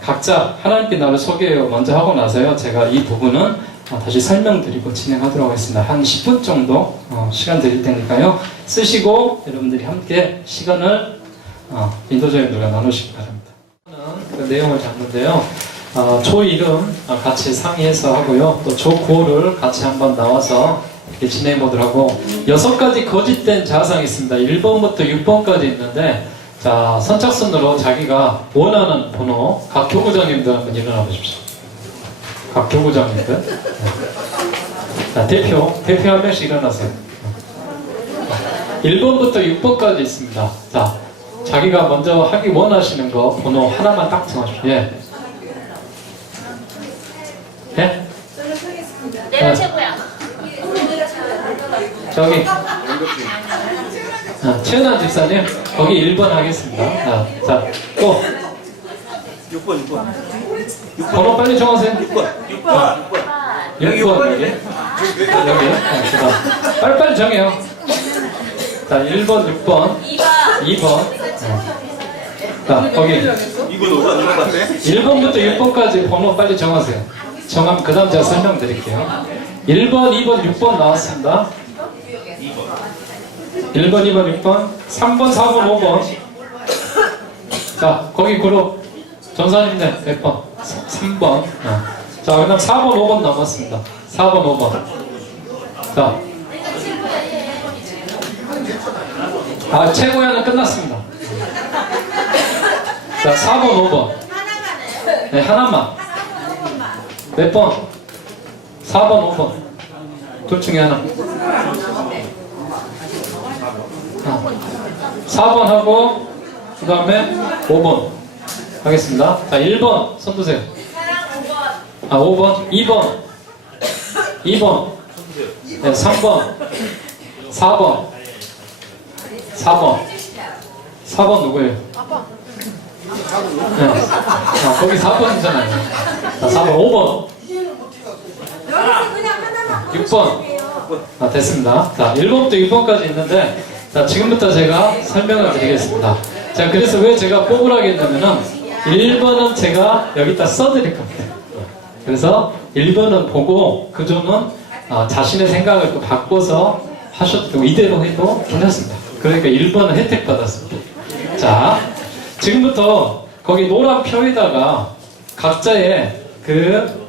각자 하나님께 나를 소개해요 먼저 하고 나서요, 제가 이 부분은 다시 설명드리고 진행하도록 하겠습니다. 한 10분 정도 시간 드릴 테니까요, 쓰시고 여러분들이 함께 시간을 인도자님들과 나누시기 바랍니다. 그 내용을 잡는데요, 조 이름 같이 상의해서 하고요, 또 조 구호를 같이 한번 나와서 이렇게 진행해 보도록 하고, 6가지 거짓된 자상이 있습니다. 1번부터 6번까지 있는데, 자, 선착순으로 자기가 원하는 번호, 각 교구장님들 한번 일어나 보십시오. 각 교구장님들. 네. 자, 대표 한 명씩 일어나세요. 1번부터 6번까지 있습니다. 자, 자기가 먼저 하기 원하시는 거 번호 하나만 딱 정하십시오. 예. 예? 내가 최고야. 저기 최은아 집사님, 거기 1번 하겠습니다. 자, 또 6번. 번호 빨리 정하세요. 6번. 6번 여기. 빨리 정해요. 자, 1번, 6번, 2번. 자, 거기 1번부터 6번까지 번호 빨리 정하세요. 정하면 그 다음 제가 설명드릴게요. 1번, 2번, 6번 나왔습니다. 1번, 2번, 6번, 3번, 4번, 5번. 자, 거기 그룹 전사님네 몇 번? 3번. 자, 그 다음 4번, 5번 남았습니다. 4번, 5번. 자, 최고야는 끝났습니다. 자, 4번, 5번. 네, 하나만. 몇 번? 4번, 5번. 둘 중에 하나. 4번 하고 그 다음에 5번 하겠습니다. 자 1번 손 드세요. 아 5번 2번 2번 네, 3번 4번 4번 누구예요? 네. 아, 거기 4번이잖아요. 자 4번 5번 6번 아, 됐습니다. 자 1번부터 6번까지 있는데 자 지금부터 제가 설명을 드리겠습니다. 자 그래서 왜 제가 뽑으라고 했냐면은 1번은 제가 여기다 써드릴 겁니다. 그래서 1번은 보고 그 점은 자신의 생각을 또 바꿔서 하셔도 되고 이대로 해도 괜찮습니다. 그러니까 1번은 혜택 받았습니다. 자 지금부터 거기 노란 표에다가 각자의 그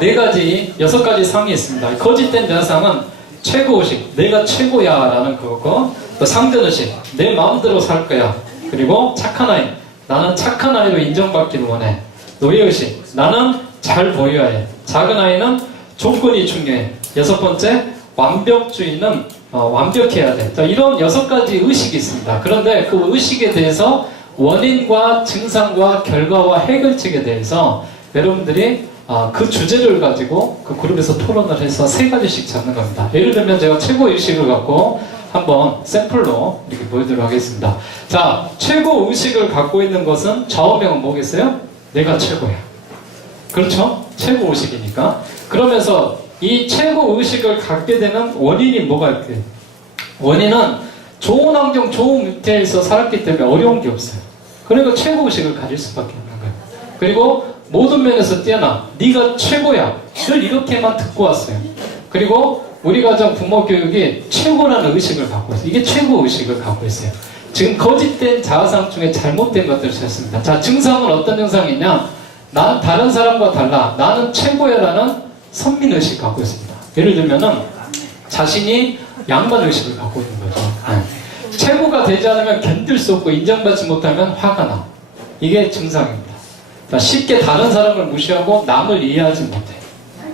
4가지, 6가지 상이 있습니다. 거짓된 자상은 최고의식, 내가 최고야 라는 그거고, 또 상전의식, 내 마음대로 살 거야. 그리고 착한 아이, 나는 착한 아이로 인정받기를 원해. 노예의식, 나는 잘 보여야 해. 작은 아이는 조건이 중요해. 6번째, 완벽주의는 완벽해야 돼. 자, 이런 6가지 의식이 있습니다. 그런데 그 의식에 대해서 원인과 증상과 결과와 해결책에 대해서 여러분들이 그 주제를 가지고 그 그룹에서 토론을 해서 3가지씩 잡는 겁니다. 예를 들면 제가 최고의식을 갖고 한번 샘플로 이렇게 보여드리도록 하겠습니다. 자, 최고의식을 갖고 있는 것은 좌우명은 뭐겠어요? 내가 최고야. 그렇죠? 최고의식이니까. 그러면서 이 최고의식을 갖게 되는 원인이 뭐가 있게? 원인은 좋은 환경, 좋은 밑에서 살았기 때문에 어려운 게 없어요. 그러니까 최고의식을 가질 수밖에 없는 거예요. 그리고 모든 면에서 뛰어나. 네가 최고야. 늘 이렇게만 듣고 왔어요. 그리고 우리 가정 부모 교육이 최고라는 의식을 갖고 있어요. 이게 최고 의식을 갖고 있어요. 지금 거짓된 자아상 중에 잘못된 것들을 찾습니다. 자, 증상은 어떤 증상이 있냐? 난 다른 사람과 달라. 나는 최고야라는 선민의식 갖고 있습니다. 예를 들면은 자신이 양반의식을 갖고 있는 거죠. 네. 최고가 되지 않으면 견딜 수 없고 인정받지 못하면 화가 나. 이게 증상입니다. 자, 쉽게 다른 사람을 무시하고 남을 이해하지 못해.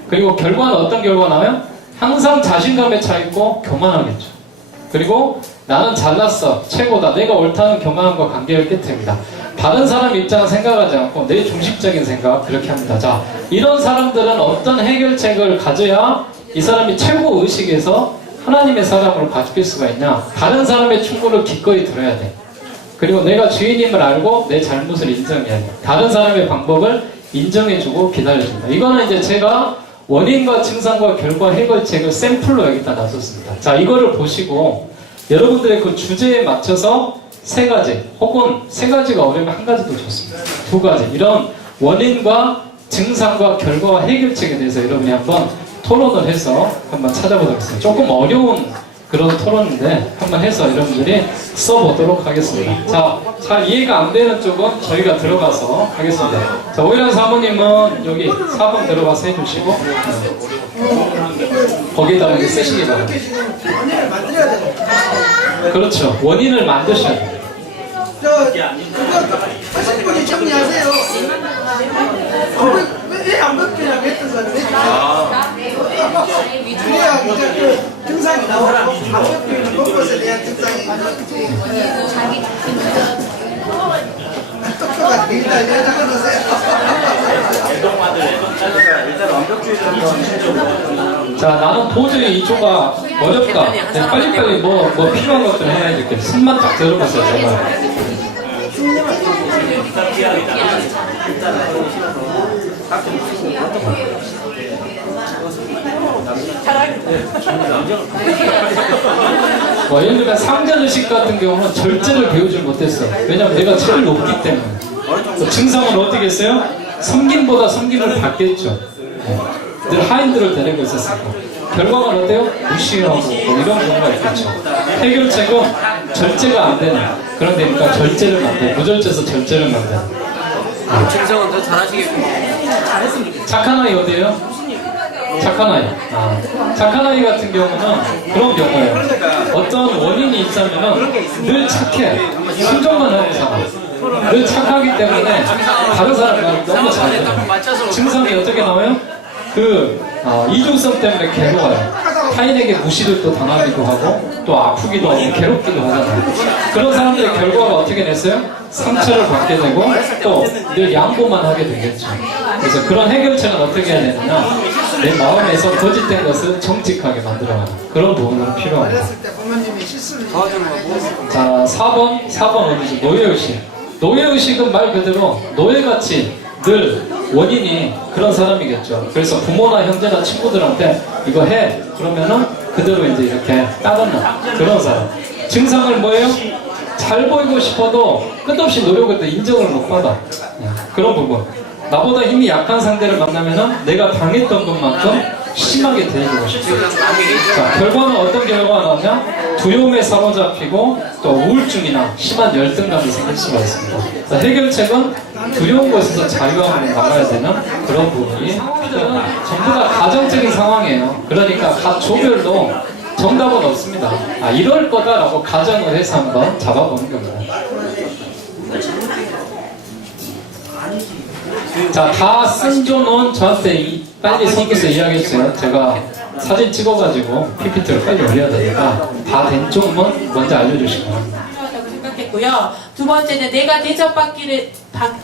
그리고 결과는 어떤 결과 나와요? 항상 자신감에 차 있고 교만하겠죠. 그리고 나는 잘났어, 최고다, 내가 옳다는 교만함과 관계를 깨뜨립니다. 다른 사람 입장을 생각하지 않고 내 중심적인 생각 그렇게 합니다. 자, 이런 사람들은 어떤 해결책을 가져야 이 사람이 최고 의식에서 하나님의 사람으로 바뀔 수가 있냐? 다른 사람의 충고를 기꺼이 들어야 돼. 그리고 내가 주인임을 알고 내 잘못을 인정해야 돼. 다른 사람의 방법을 인정해주고 기다려줍니다. 이거는 이제 제가 원인과 증상과 결과 해결책을 샘플로 여기다 놨었습니다. 자, 이거를 보시고 여러분들의 그 주제에 맞춰서 3가지 혹은 3가지가 어려우면 1가지도 좋습니다. 2가지 이런 원인과 증상과 결과와 해결책에 대해서 여러분이 한번 토론을 해서 한번 찾아보도록 하겠습니다. 조금 어려운 그런 토론인데 한번 해서 여러분들이 써보도록 하겠습니다. 자, 잘 이해가 안 되는 쪽은 저희가 들어가서 하겠습니다. 자, 오일환 사모님은 여기 4번 들어가서 해주시고 거기에다가 이렇게 쓰시기 바랍니다. 원인을 만들어야 되고. 그렇죠. 원인을 만드셔야 돼요. 그거 하실 분이 정리하세요. 왜 안 바뀌냐 그랬던 그래야 이제 그 증상이 나오고 안 바뀌는 것에 대한 증상이 똑똑하게 일단 적어놓으세요. 일단 완벽주의자는 자, 나는 도저히 이쪽가 어렵다. 그냥 빨리빨리 뭐 필요한 것들 해야 될게. 숨만 딱 들어보세요, 제발. 예를 들면 상전의식 같은 경우는 절제를 배우질 못했어요. 왜냐면 내가 제일 높기 때문에. 증상은 어떻게 했어요? 섬김보다 섬김을 받겠죠. 늘 하인들을 데리고 있었으니까. 결과가 어때요? 무시하고 뭐 이런 경우가 있겠죠. 해결책은 절제가 안 되는 그런 데니까 절제를 만들어. 무절제에서 절제를 만들어. 증상은 더 잘하시겠군요. 착한 아이 어디에요? 착한 아이. 착한 아이 같은 경우는 그런 경우예요. 어떤 원인이 있다면은 늘 착해. 순종만 하고 살아. 늘 착하기 때문에 다른 사람과 너무 잘해요. 증상이 어떻게 나와요? 그 이중성 때문에 괴로워요. 타인에게 무시를 또 당하기도 하고 또 아프기도 하고 괴롭기도 하잖아요. 그런 사람들의 결과가 어떻게 냈어요? 상처를 받게 되고 또 늘 양보만 하게 되겠죠. 그래서 그런 해결책은 어떻게 해야 되느냐, 내 마음에서 거짓된 것을 정직하게 만들어가는 그런 부분은 필요합니다. 어렸을 때 부모님이 실수를 도와주는 거 뭐? 자, 4번 어디지? 노예의식. 노예의식은 말 그대로 노예같이 늘 원인이 그런 사람이겠죠. 그래서 부모나 형제나 친구들한테 이거 해. 그러면은 그대로 이제 이렇게 따르는 그런 사람. 증상을 뭐예요? 잘 보이고 싶어도 끝없이 노력해도 인정을 못 받아. 그런 부분. 나보다 힘이 약한 상대를 만나면은 내가 당했던 것만큼 심하게 대해주고 싶어. 자, 결과는 어떤 결과가 나오냐? 두려움에 사로잡히고 또 우울증이나 심한 열등감이 생길 수가 있습니다. 자, 해결책은 두려운 것에서 자유함으로 나가야 되는 그런 부분이 필요합니다. 전부 다 가정적인 상황이에요. 그러니까 각 조별로 정답은 없습니다. 아, 이럴 거다라고 가정을 해서 한번 잡아보는 겁니다. 자, 다 쓴 조는 저한테 빨리 선에서 이야기해주세요. 제가 사진 찍어가지고 PPT를 빨리 올려야 되니까 다 된 쪽만 먼저 알려주시기 바랍니다. 필요하다고 생각했고요. 두 번째는 내가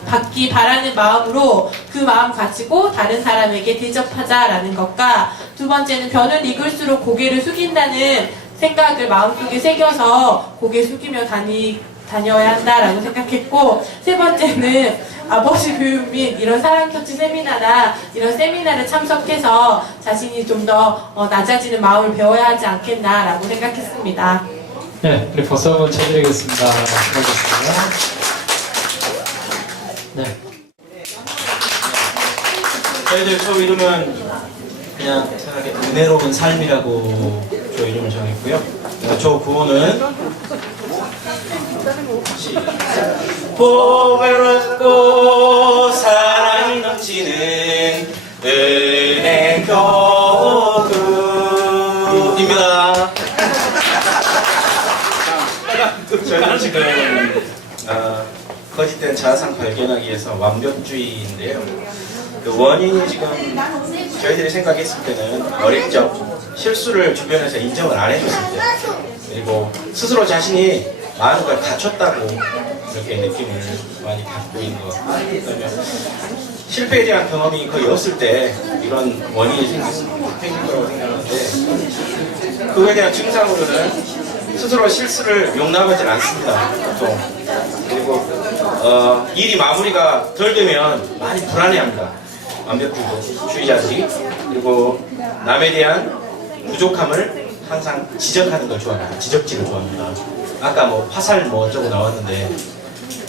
받기 바라는 마음으로 그 마음 가지고 다른 사람에게 대접하자라는 것과, 두 번째는 변을 익을수록 고개를 숙인다는 생각을 마음속에 새겨서 고개 숙이며 다녀야 한다라고 생각했고, 세 번째는 아버지 교육 및 이런 사랑터치 세미나나 이런 세미나를 참석해서 자신이 좀 더 낮아지는 마음을 배워야 하지 않겠나라고 생각했습니다. 네, 우리 박수 한번 쳐드리겠습니다. 수고하셨습니다. 네. 저희들 저 이름은 그냥 편하게 은혜로운 삶이라고 저 이름을 정했고요. 저 구호는 보배롭고 사랑 넘치는 은혜 교구입니다. 저희는 지금 거짓된 자아상 발견하기 위해서 완벽주의인데요. 그 원인이 지금 저희들이 생각했을 때는 어릴 적 실수를 주변에서 인정을 안 해줬을 때, 그리고 스스로 자신이 많은 걸 갖췄다고 이렇게 느낌을 많이 갖고 있는 것 같고, 그다음에 실패에 대한 경험이 거의 없을 때 이런 원인이 생길 거라고 생각하는데, 그거에 대한 증상으로는 스스로 실수를 용납하지 않습니다. 보통. 그리고 일이 마무리가 덜 되면 많이 불안해합니다. 완벽주의자들이. 그리고 남에 대한 부족함을 항상 지적하는 걸 좋아합니다. 지적질을 좋아합니다. 아까 뭐 화살 뭐 어쩌고 나왔는데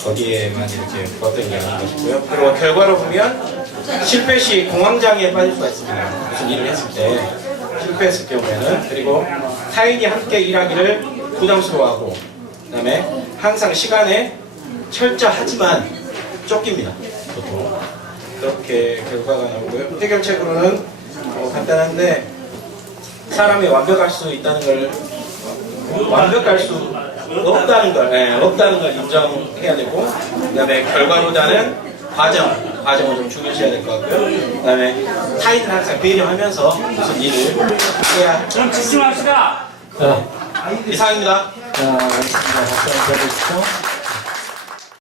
거기에만 이렇게 어떤 게 아닌가 싶고요. 그리고 결과로 보면 실패 시 공황장애에 빠질 수가 있습니다. 무슨 일을 했을 때 실패했을 경우에는. 그리고 타인이 함께 일하기를 부담스러워하고, 그 다음에 항상 시간에 철저하지만 쫓깁니다. 보통 그렇게 결과가 나오고요. 해결책으로는 간단한데, 사람이 완벽할 수 있다는 걸, 완벽할 수 없다는 걸 인정해야 되고, 그 다음에 결과보다는 과정을 좀 중요시해야 될 것 같고요. 그 다음에 타인을 항상 배려하면서 무슨 일을 해야. 좀 집중합시다. 자, 이상입니다. 알겠습니다. 박수 한번 쳐주시죠.